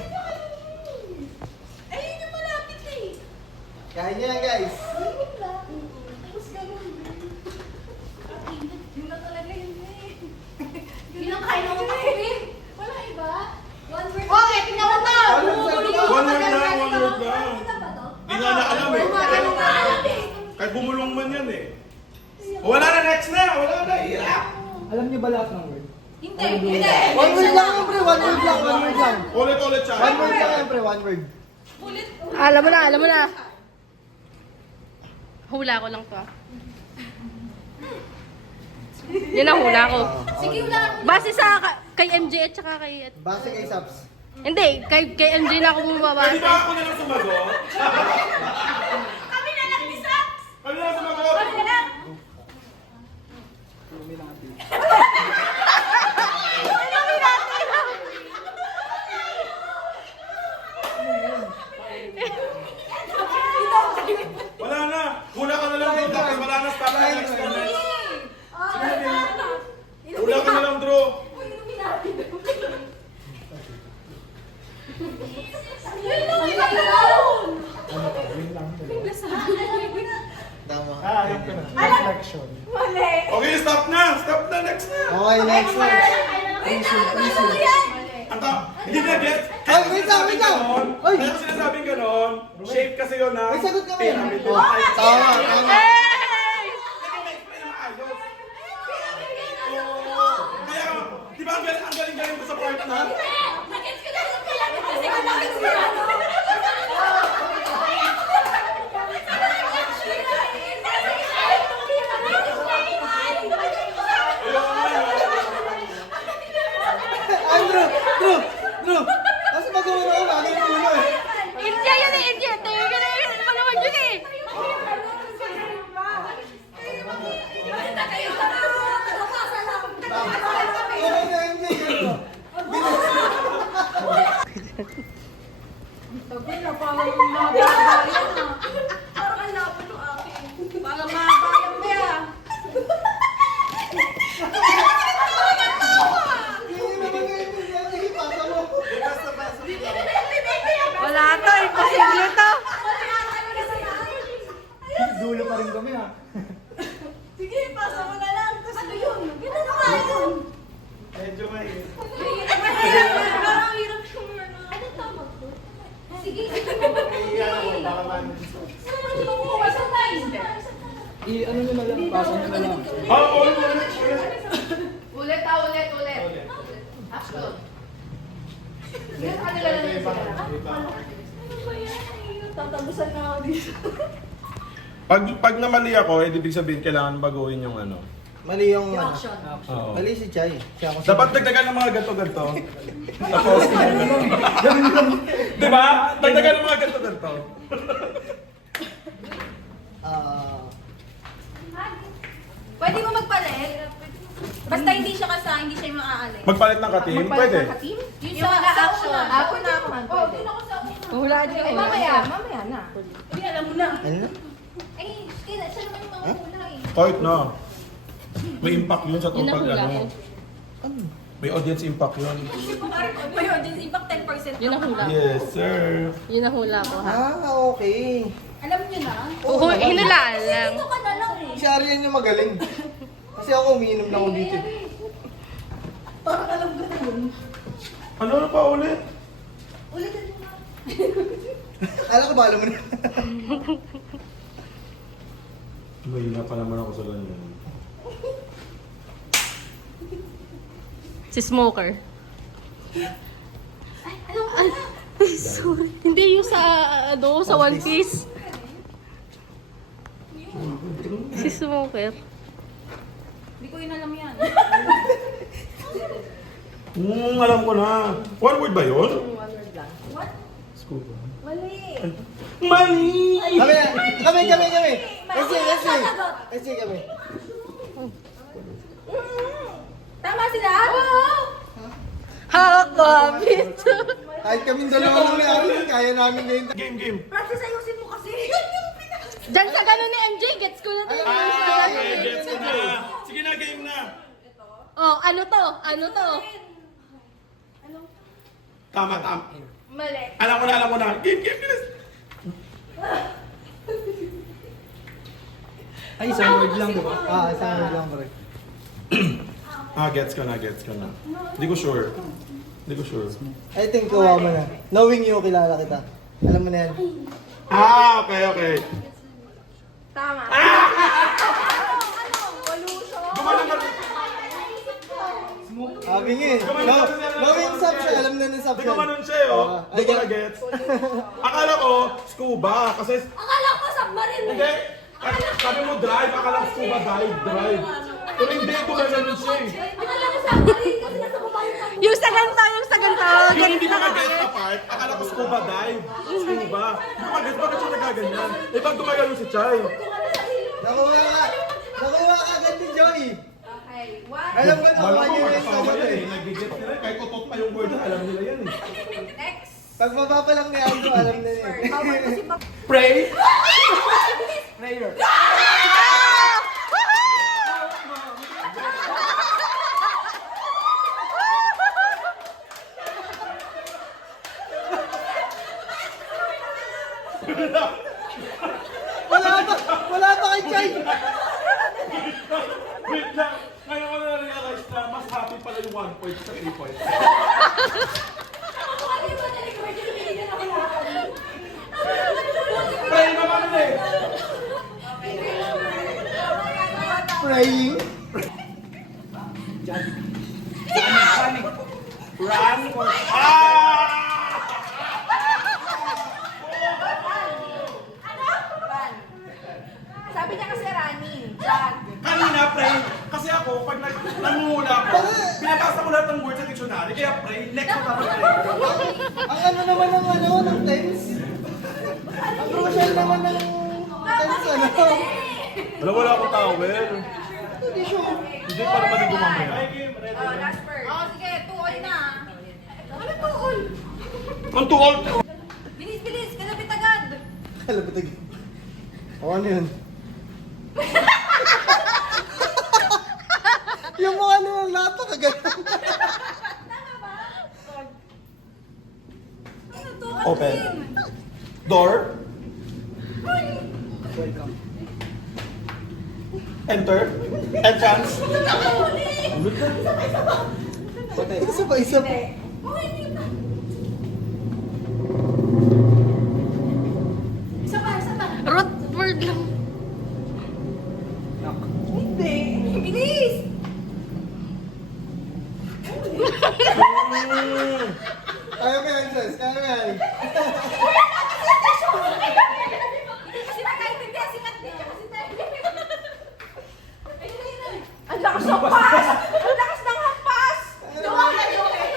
Ayun yung malapit na eh. Kaya niyo yan guys. Yun na talaga yun eh. Yun ang kaya naman kape. Wala iba. One word. Okay, tingnan mo to. One word lang, one word lang. Di nga na alam eh. Ano nga alam eh. Kahit bumulong man yan eh. Wala na, next na! Wala na, hirap! Alam niyo ba lahat ng word? Hindi, hindi. One word lang yan, pre. One word lang, one word lang. Ulit siya. One word lang yan, pre. One word. Alam mo na. Hula ko lang to. Yun ang hula ko. Sige, wala. Base sa kay MJ at saka kay... Base kay Saps. Hindi, kay MJ na ako Pwede bumabase. ba ako na lang sumagot? Kami na lang, Lisa. Pwede na lang sumagot? Kami na lang. Wala na. Hula ka na lang, Drew. Tapos wala na, stop na next comment. Hula ka na lang, Drew. Tama. Alam ko na. Reflection. Mali. Okay, stop na. Stop na, next na. Okay, next one. Hindi na get. Ay, wait lang, wait lang. Ay. Kaya sinasabing ganon, shape kasi yun na May sagot ka ba? pyramid. Oh, tama, tama. Hey! Kaya, di ba ang galing-galing ko sa part na? Nag-gets ka na lang kailan kasi malaki sila. Drew! Kasi magawa na ako, ano yung ulo eh. India yun eh, India. Tayo ka na yun. Malawag yun eh. Okay na, MJ. ganito. Parang ang lapit ng akin. Parang mabayang mo yan. Hindi naman ngayon, MJ. Pasa mo. Wala to. Imposible to. Dulo pa rin kami ha. Sige, pasa mo na lang. Tapos ano yun? Ganun na nga yun. Medyo mahirap. Parang hirap yung ano. Anong tawag to? Sige, sige mo. Baka man. Ano di ba kumuha sa time? Ano nyo na lang, pasa nyo na lang. Ulit. Ulit. Action. Sige, sa kanila na lang sila. Ano ba yan? Tatabusan na ako dito. Pag namali ako, ibig sabihin kailangan baguhin yung ano. Mali yung Yung action. Oo. Mali si Chay. Siya ako Dapat dagdagan ng mga ganto-ganto. Tapos, di ba? Dagdagan ng mga ganto-ganto. Pwede mo magpalit? Basta hindi siya hindi siya yung maaalis. Magpalit ng ka-team? Pwede. Yung sa action. Ako na ako. Oh, doon ako sa una. Hula din Eh, ako. mamaya na. Hindi, alam mo na. Ano? Eh, siya naman yung mga hula eh. Kahit na. May impact yun sa Yun ang tupag hula ko. ano. May audience impact yun. May audience impact 10%. Yun ang hula ko. Yes, sir. Yun ang hula ko ha. Okay. Alam niyo na? Hinulaan lang. Dito ka na lang eh. Si Arian yung magaling. Kasi ako umiinom na ako dito. Parang alam ko na yun. Ano pa ulit? Ulitin mo nga. Alam ko ba, alam mo na. Mahina pa naman ako sa ganyan. Si Smoker. Ay, alam ko na. Sorry. Hindi yung sa, sa One Piece. Si Smoker. Hindi ko yun alam yan. Alam ko na. One word ba yun? What? Scuba. Mali. Mali! Kami. Kasi kami. Tama sila? Hakapit. Kahit kaming dalawa lang ni Aaron, kaya namin ngayon. Game. Francis, ayusin mo kasi. Diyan sa gano'n ni MJ, gets ko na din. Okay, gets ko na. Sige na, game na. Oh, ano to? Tama. Mali. Alam ko na. Game, bilis. Ay, isang word lang, diba? Isang word lang, bro. Gets ko na. Hindi ko sure. I think kuha mo na. Knowing you, kilala kita. Alam mo na yan. Okay. Tama. Gumanon ka. Sabi nga eh. Knowing sub siya, alam na ng sub Hindi siya. gumanon siya Hindi ko na gets. Akala ko, scuba. Kasi, Akala ko submarine. hindi. Sabi mo drive, akala ko scuba drive. Pero hindi, gumanon siya Akala ko submarine kasi nasa baba yung submarine. Yung sa ganito. Yung hindi ko na-gets na part, akala ko scuba dive. Scuba. Hindi ko ma-gets, bakit siya nagaganyan? Pag gumagano si Chay. Nakuha ka agad ni Joy. Okay, one. Alam ko na, Wala one ko, year yung magkasama sagot yan eh. Nag-gets nila. Kahit utot pa yung word, alam nila yan Next. Pag baba pa lang ni Aldo, alam na niya eh. Bawal kasi bak... Pray? Prayer. Wala pa kay Chay. Wait lang. Ngayon ko na-realize na mas happy pala yung 1 point sa 3 points. Ako kasi ba nag-record yung binigyan ako lahat? Pray naman eh. Praying. Run. Sabi niya kasi running. Jog. Kanina, pray. Kasi ako, pag nangungula ko, binabasa ko lahat ng words sa dictionary. Kaya pray, next ko dapat pray. Ang ano naman ng tense. Ang crucial naman ng tense Wala akong towel. Hindi sure. Hindi, para ba din gumamaya? Oh, last word. Oh, sige. 2 all na. Ano 2 all? Ang tuol. Bilis. Kalapit agad. Kalabutag. O ano yun? Yung mga ano yung lahat na kagano'n. Ano to? Open. Door. Welcome. Enter. Entrance. Isa pa. Isa pa. Root word lang. Hindi. Bilis. Kaya mo yan, sis. Kaya mo yan. Kasi nakaintindi. Sikat din siya kasi tayo. Ang lakas ng pass! Ang lakas ng hampas! Dumagal yung yun!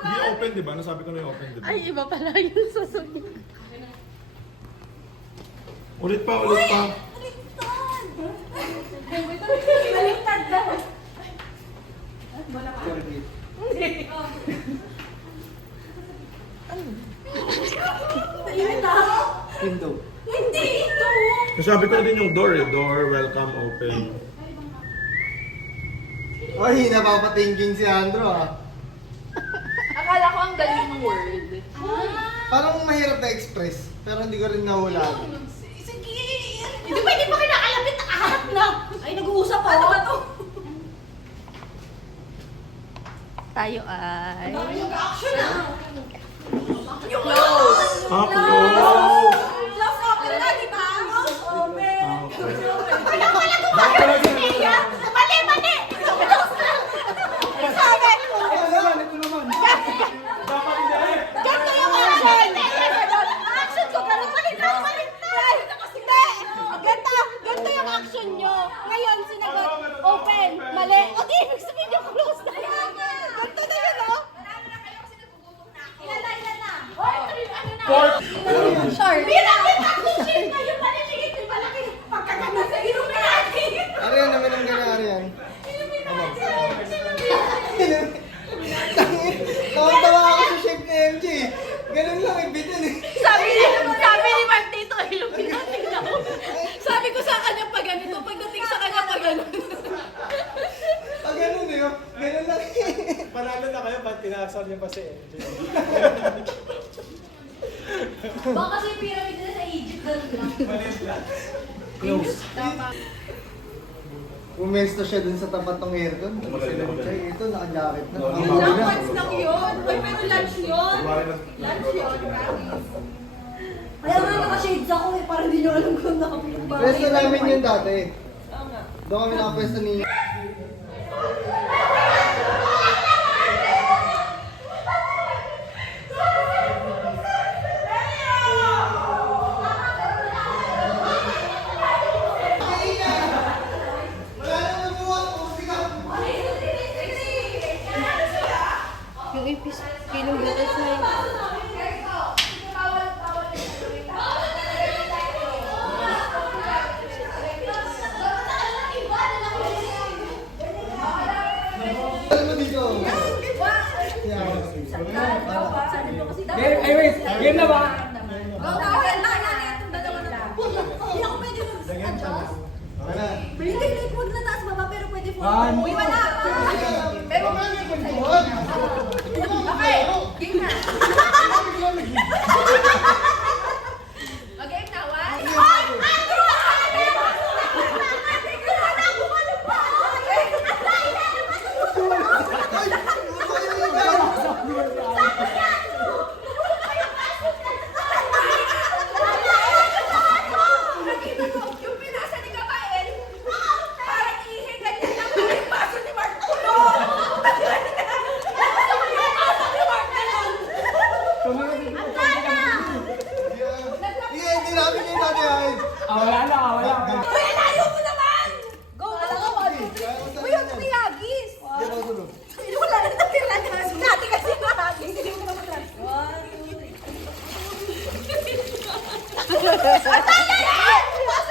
Hindi open, di ba? Nasabi ko na yung open, di ba? Ay, iba pala yung sasabihin. Ulit pa. Baliktad daw. Window. Hindi ito! Nasabi ko na din yung door eh. Door, welcome, open. Ay, napapatingking si Andro ah. Akala ko ang galing ng word. Parang mahirap na express, pero hindi ko rin nahula. Si Hindi pa kinakalapit, nakaharap na. Ay, nag-uusap pa. Ano ba to? Tayo ay... Nag-action na. Yung Close. Close. Close open na, di ba? Close open. Kaya pala Baka pala si Tia. Mali, mali. Close na. Sabi. Dapat hindi. Ganto yung action. Action ko, ganun palit na. Hindi. Ganto yung action nyo. Ngayon, sinagot, open, mali. O, di, ibig sabihin yung close na. Ganto na yun, o. Ilan na. Hoy, ano na? Sure. Bilang tatlong shade na yung maliliit. Yung malaki. Pagkaganda sa Illuminati. Ariyan naman ang gana, Ariyan. Tawa-tawa ako sa shape ni MJ. Ganun lang, ibitin eh. Sabi ni Mark dito, Illuminati daw. Sabi ko sa kanya pag ganito, pagdating sa kanya pag ganun. Pag ganun eh, oh. Ganun lang eh. Panalo na kayo, ba't pinasal niyo pa si MJ? Baka kasi yung pyramid nila sa Egypt. Ganun lang. Umesto siya dun sa tapat ng aircon. Siya ito, naka-jacket na. Lunch lang yun. Uy, pero lunch yun. Lunch yun. Kaya nga naka-shades ako eh, para hindi nyo alam kung nakapagpapakita. Pwesto namin yun dati. Doon kami nakapwesto ni... Yung ipis, kinubukas na yun. Alam mo dito. Game na ba? Hindi ako pwede mag-adjust. Wala. Hindi, like, huwag na taas baba, pero pwede full. Uy, wala. Pero okay, game na. Okay, na, one. Ay! Yung pinasa ni Kabael, parang ihi, ganyan lang. Yung paso ni Mark Pulo. Ni Mark na lang. Ang daya! Hindi namin yung dati ay. Wala na. Uy, layo mo naman! Go, go, 1, 2, 3. Uy, yung triyagis. Wala na natira na. Dati kasi mahagis. Hindi mo naman lang. 1, 2, 3. Ang daya yan! Mas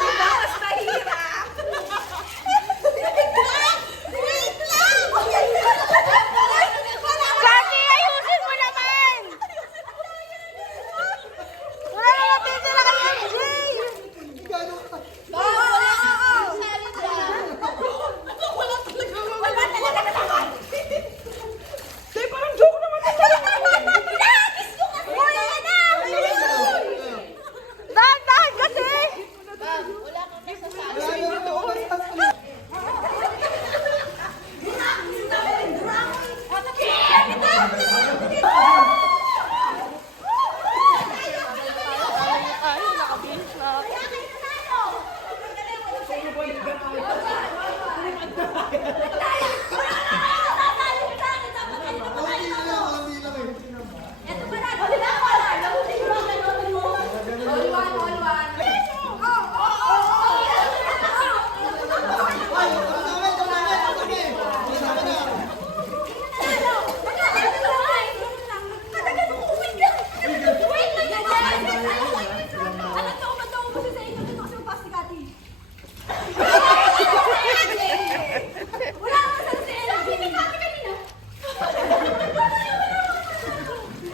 mahirap. Wait lang! Kaki, ayusin mo naman! Wala na natin sila kay MJ! Dahan-dahan kasi! Ay, naka-bench na.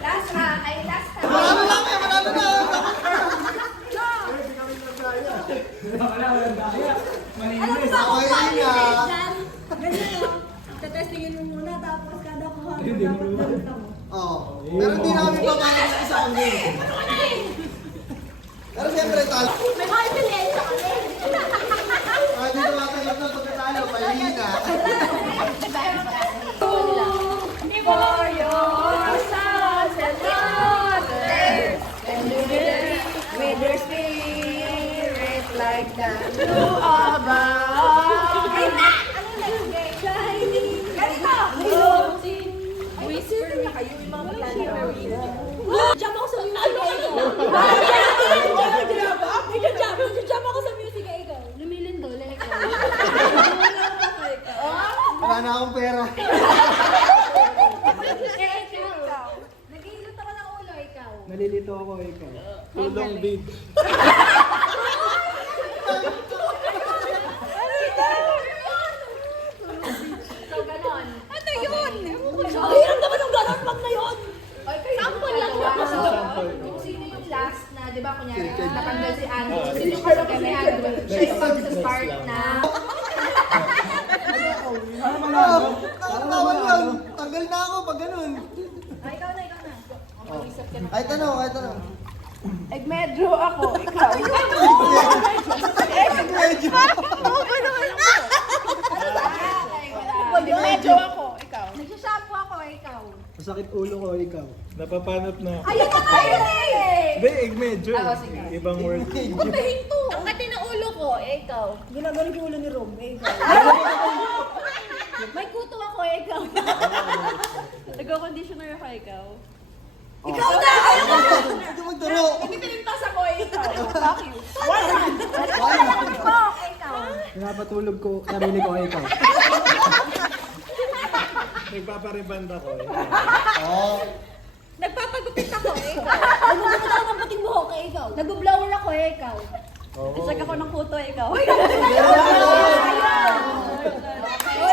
Last na, ay last na. Manalo lang eh, manalo na. Alam ba kung Okay, paano nga. yung dyan? Ganyan o. Tatestingin mo muna, tapos kada kuha mo dapat ganito mo. Oo. Pero hindi namin papayag sa isang game. Pero siyempre, talo. May mga ebidensya kami. Jump ako sa music, Jump ako sa music, ikaw. Lumilindol, ikaw. Wala na akong pera. Ikaw. Naghihilot ako ng ulo, ikaw. Nalilito ako, ikaw. Tulong big. So, ganon. Ano yun? Ang hirap naman ng gano'n pag na yun. Sample lang ba? Kung sino yung last na, di ba, kunyari, natanggal si Andrew. Sino yung first si Andrew? Siya yung mag-start na. Nakakawal yun. Tanggal na ako pag ganun. Ikaw na. Ay, tanong. Medyo ako, ikaw. Medyo ako, ikaw. Nagsashampoo ako, ikaw. Masakit ulo ko, ikaw. Napapanot na. Ayun na nga yun eh! Hindi, medyo. Ibang word. Huwag na hinto. Ang kati ng ulo ko, ikaw. Ginagaling yung ulo ni Rom, ikaw. May kuto ako, ikaw. Nag-conditioner ako, ikaw. Ikaw na! Ayaw ko! Ito magturo. Pinipintas ako, ikaw. Fuck you. Wala! Ikaw. Pinapatulog ko, sarili ko, ikaw. Nagpapariband ako. Oo. Nagpapagupit ako, ikaw. Nagugupit ako ng pating buhok, ikaw. Nag-blower ako, ikaw. Isag ako ng kuto, ikaw. Oh,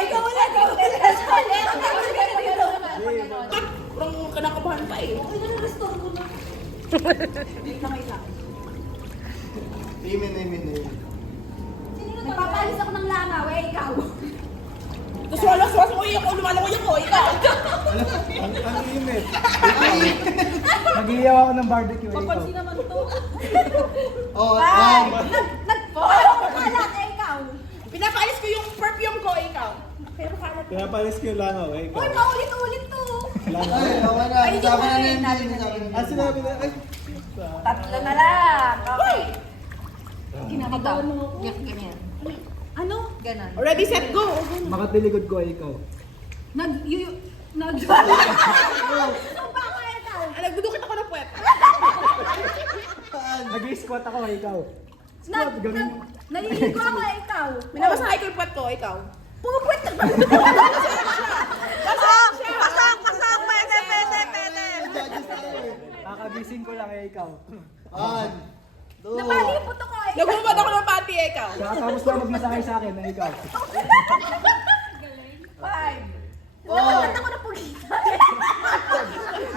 ikaw ulit, ikaw ulit. Parang kanakabahan pa eh. Okay na na-restore ko na. Imin. Nagpapalis ako ng langaw, ikaw. Tapos walas-walas mo yung lumalangoy ako, ikaw. Ang init. Nag-iiyaw ako ng barbecue, ikaw. Papansin naman to. Oo, Nag-follow ko kalat, ikaw. Pinapaalis ko yung perfume ko, ikaw. Pero kalat. Pinapalis ko yung langaw. Ikaw. Uy, paulit-ulit to. Langaw. Ay, okay na. Ay, Sabi na hindi na ko yung sabi na. Ah, sinabi na. Ay. Tatlo na lang. Okay. Kinakabahan mo ako. Ganyan. Ano? Ganon. Ready, set, go. Makatiligod ko, ikaw. Ano ba ako, ikaw? Nagdudukit ako ng puwet. Nag-squat ako, ikaw. Squat, ganun. Naliligo ako, ikaw. Minabasahay ko yung puwet ko, ikaw. Pumupuwet na ba? Pasang, pwede. Judges tayo eh. Kakagising ko lang, ikaw. 1, 2. Napalipot ako, ikaw. Nagumabad ako ng panty, ikaw. Kakatapos lang magmasahe sa akin, ikaw. 5. Napagkat ako ng pugita.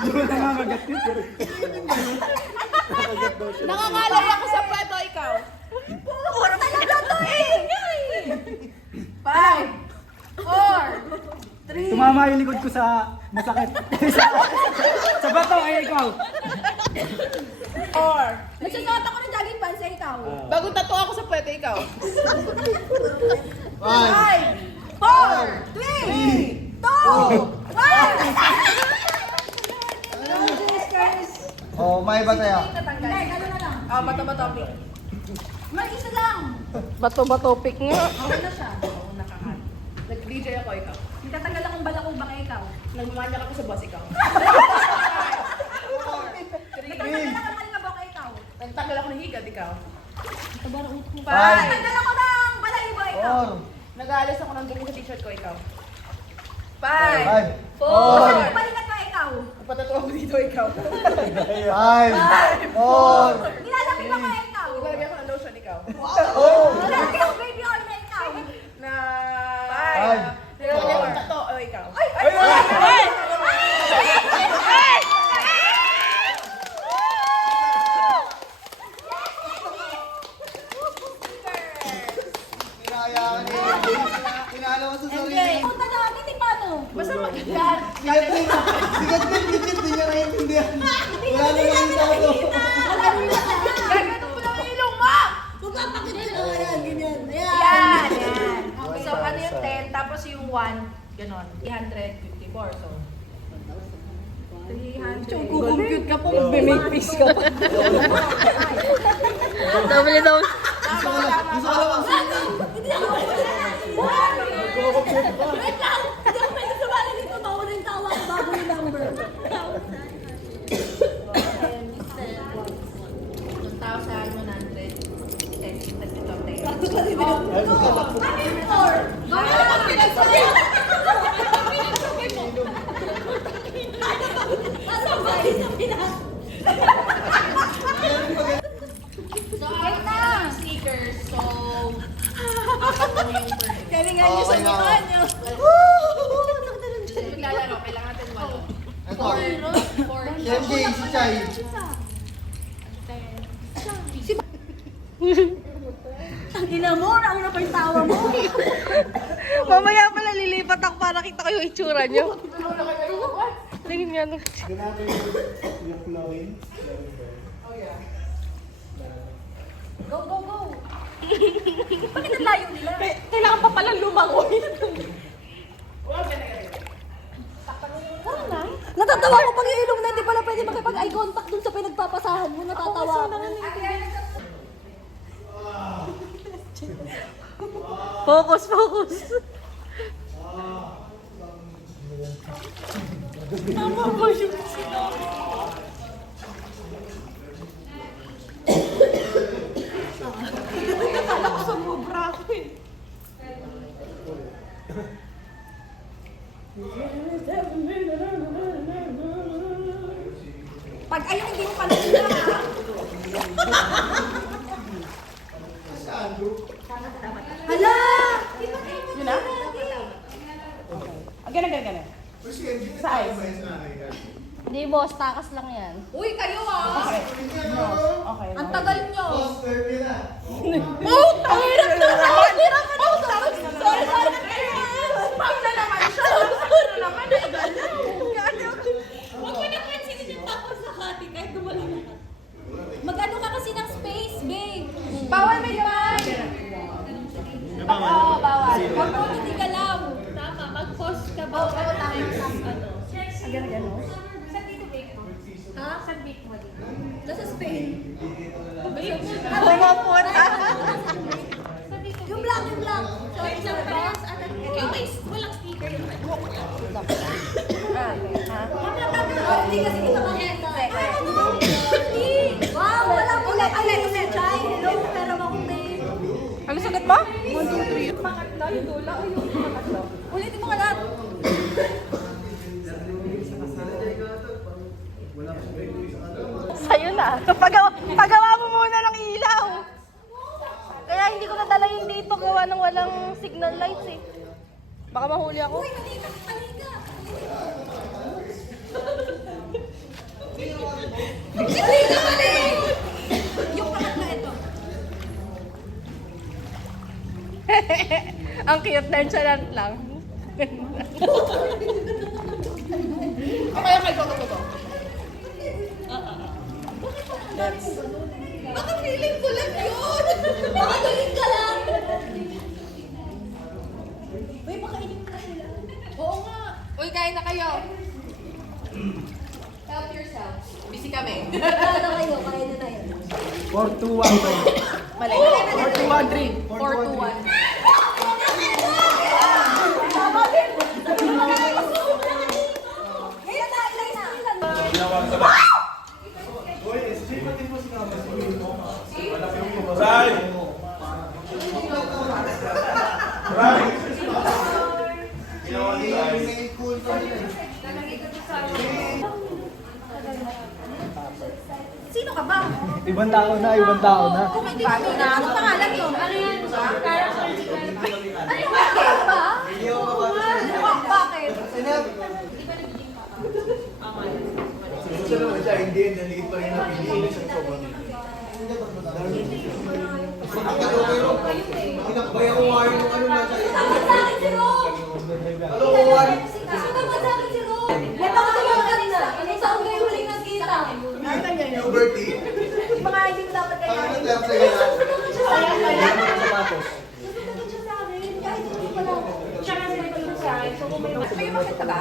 Doon nangangagat yun. Nangangalay ako sa puwet, ikaw. Puro talaga to eh. 5, 4, 3. Tumama yung likod ko sa masakit. Sa bato, ay ikaw. 4. Nagsusuot ako ng jogging pants, ikaw. Bagong tato ako sa puwet, ikaw. 5, 5, 4, 3, 2, 1. Oh, may ba tayo? Hindi, gano'n na lang. Bato-bato pick. May isa lang. Bato-bato pick nga. Okay na siya. Nakakat. Nag-DJ ako, ikaw. Nagtatagal akong balakubak, ikaw. Nagmamanya ako sa boss, ikaw. Nagtatagal ako ng malingabok, ikaw. Nagtanggal ako ng higad, ikaw. 5, Nagtatagal ako ng balahibo, ikaw. 4, Nag-aalis ako ng dumi sa t-shirt ko, ikaw. 5, 5, 4. Balikat ka, ikaw. Nagpatato ako dito, ikaw. 5, 4. Nilalamig ako, ikaw. Naglalagay ako ng lotion, ikaw. Nilalagay ako baby oil na ikaw. Na... 5. Naglalagay ako ng tato, ikaw. Ay, ay, ay. Pinalo ko sa sarili. Punta natin, di paano? Basta mag-ilan. Sigat din, legit, di niya naiintindihan. Wala na lang yung tao. Gagano mo lang yung ilong mo! Pagpapakit ka na yan, ganyan. Yan, yan. Okay, so ano yung 10, tapos yung 1, ganon. 354, so. 300. Compute ka po, mag-make peace ka pa. Double daw. Gusto ko lang ang Hindi ako Wait lang! Hindi ako pwede sumali dito. Tawa na yung tawa. Bago yung number. So, stickers. So, Kaya nga niyo sa mukha niyo. maglalaro. Kailangan natin walo. Ito. Four. Si MJ, si Chai. Ang ina mo, nauna pa yung tawa mo. Mamaya pala lilipat ako para kita ko yung itsura niyo. Tingin nga nung... Go, go, go. Bakit ang layo nila? Kailangan pa palang lumangoy. Natatawa ko pag yung ilong na hindi pala pwede makipag-eye contact dun sa pinagpapasahan mo. Natatawa ako. Focus, focus. Pag ayun, hindi mo pala sila. Hala! Yun na? Ganun. Saan? Hindi, boss. Takas lang yan. Uy, kayo ah! Okay. Ang tagal nyo. Boss, 30 na. Oh! Ang hirap na! Ang hirap na! Sorry, sorry. Pag na naman siya! Ano naman eh, galaw! Huwag mo na pansinin yung tapos sa kati kahit gumaling ka. Mag-ano ka kasi ng space, babe. Bawal may man! Oo, bawal. Huwag mo hindi galaw. Tama, mag-pause ka ba? Oo, tama. Ano? Gano? Saan dito bake mo? Ha? Saan bake mo dito? Nasa Spain. Pumapunta. Saan dito? Yung black, yung black. Sorry, sorry. Okay, wait. Walang speaker yung ano. Hindi kasi kita makita. Wow, walang ulit. Ulit. Chai, hello. Pero akong babe. Ano sagot mo? 1, 2, 3. Pangatlo, yung dula o yung pangatlo? Ulitin mo ka lahat. Sa'yo na. Pagawa mo muna ng ilaw. Kaya hindi ko nadala yung dito gawa ng walang signal lights eh. Baka mahuli ako. Uy, halika. Yung pangatlo, ito. Ang cute na nonchalant lang. Okay, go. Baka feeling ko lang yun. Baka galing ka lang. Uy, baka inim ka sila. Oo nga. Uy, kain na kayo. Help yourself. Busy kami. Kaya na kayo, kaya na tayo. 4-2-1. Mali. 4-2-1. 4-2-1. Ngayon na, ilay na. Sai! Sino ka ba? Ibang tao na. Kung hindi mo na, ano pangalan mo? Ano yan? Ano pangalan ba? Bakit? Tama sa akin si Ron! Tama sa akin si Ron! May pangalan ka rin na. Saan kayo huling nagkita? Yung mga hindi mo dapat kaya. Susunod siya sa akin. Susunod siya sa akin. Kahit hindi pa lang. Siya nga may tulong sa akin. So kung may makita ba?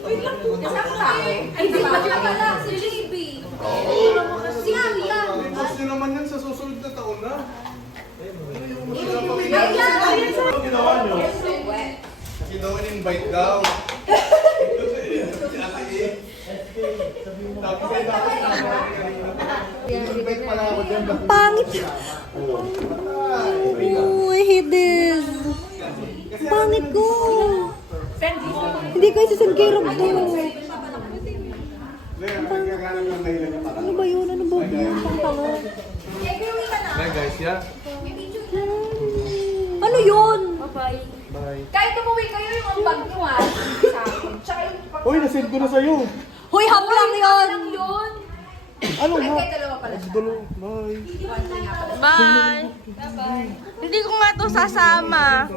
Wait lang po. Kasama ka? Ay, di ba pala? Si JB. Kasi naman yan sa susunod na taon na. Ano ginawa nyo? Kasi daw in-invite daw. In-invite pala ako dyan. Pangit. Oh, I hate this. Pangit ko. Hindi kayo sasend kay Rob to. Ano ba yun? Ano ba yun? Pangtanga. Bye guys, yeah. Ano yun? Kahit umuwi kayo yung ang bag nyo ha. Sa akin. Tsaka yung Uy, nasend ko na sa'yo. Hoy, hap lang yun. yun. Ano Ay, ha? kahit dalawa pala siya. Bye. Bye. Hindi ko nga to sasama.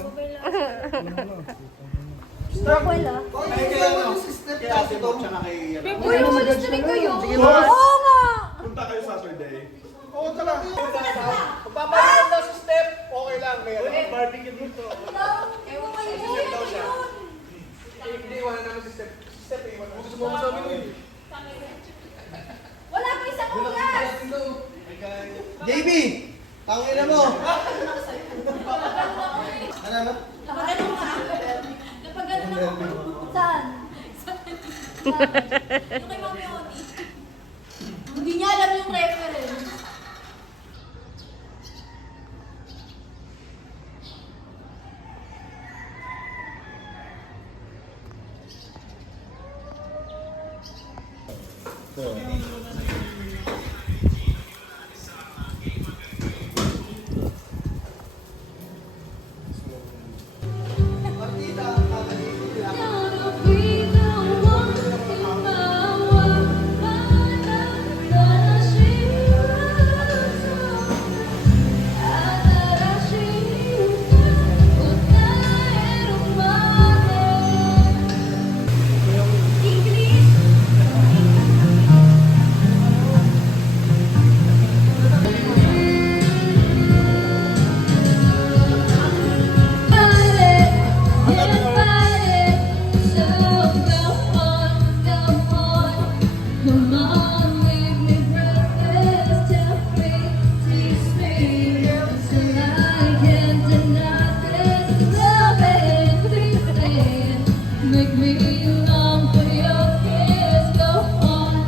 Rockwell ah. Uy, umalis na rin kayo. Oo nga. Punta kayo Saturday. Oo, tala. Magpapalit daw si Steph. Okay lang, may barbecue dito. Ewan kayo. Hindi, iwanan namin si Steph. Steph, iwanan. Gusto mo sa amin eh. Wala pa isang oras. JB! Tangin na mo! Ano? Napagano nga. Napagano ako. Saan? Yung kay Mami Oni. Hindi niya alam yung reference. Make me long for your kiss. Go on,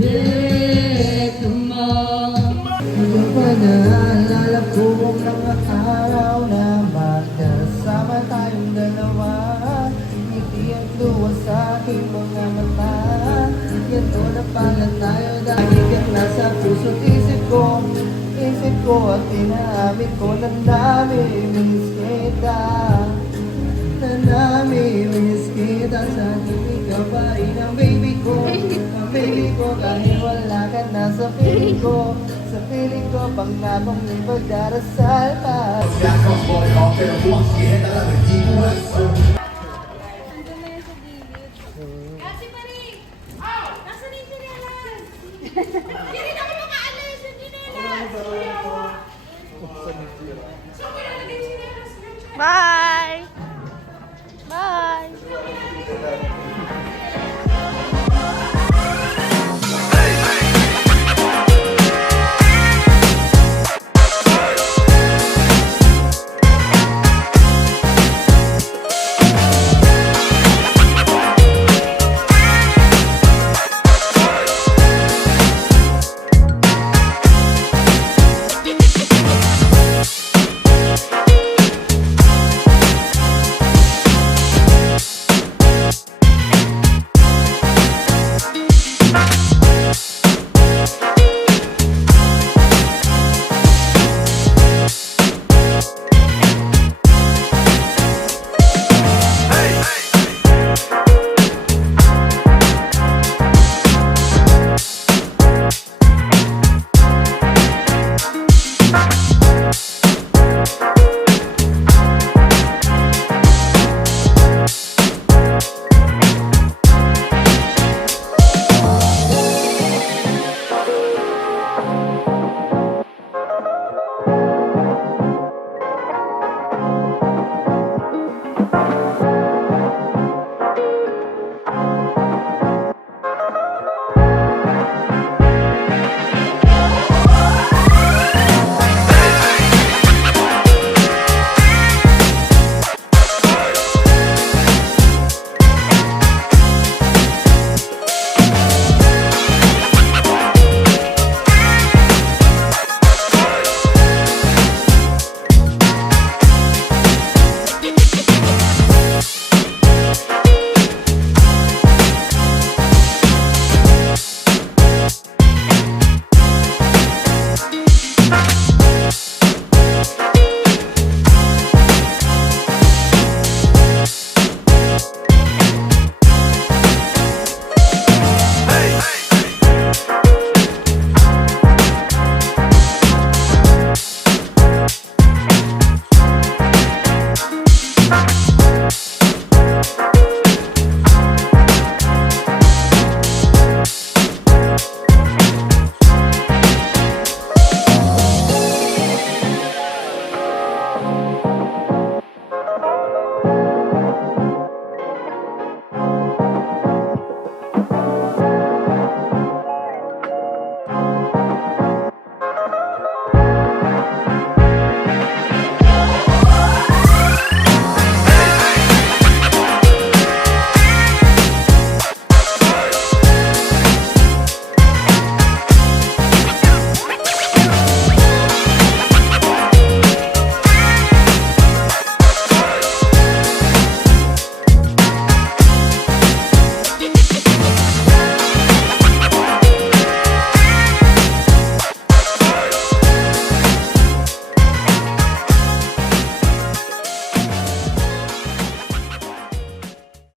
yeah, come on. Ano ba naalala ko ang mga araw na magkasama tayong dalawa? Ngiti ang luwa sa aking mga mata. Ganito na pala tayo dahil kang nasa puso't isip ko at inaamin ko na namimiss kita. Na namimiss kita sa ikaw pa rin ang baby ko. Ang baby ko kahit wala ka na sa piling ko. Sa piling ko pangakong ipagdarasal pa. Kasi pare, nasaan yung sinelas? Hindi rin ako makaalis yung sinelas. So, kinalagay yung sinelas. Bye. Bye.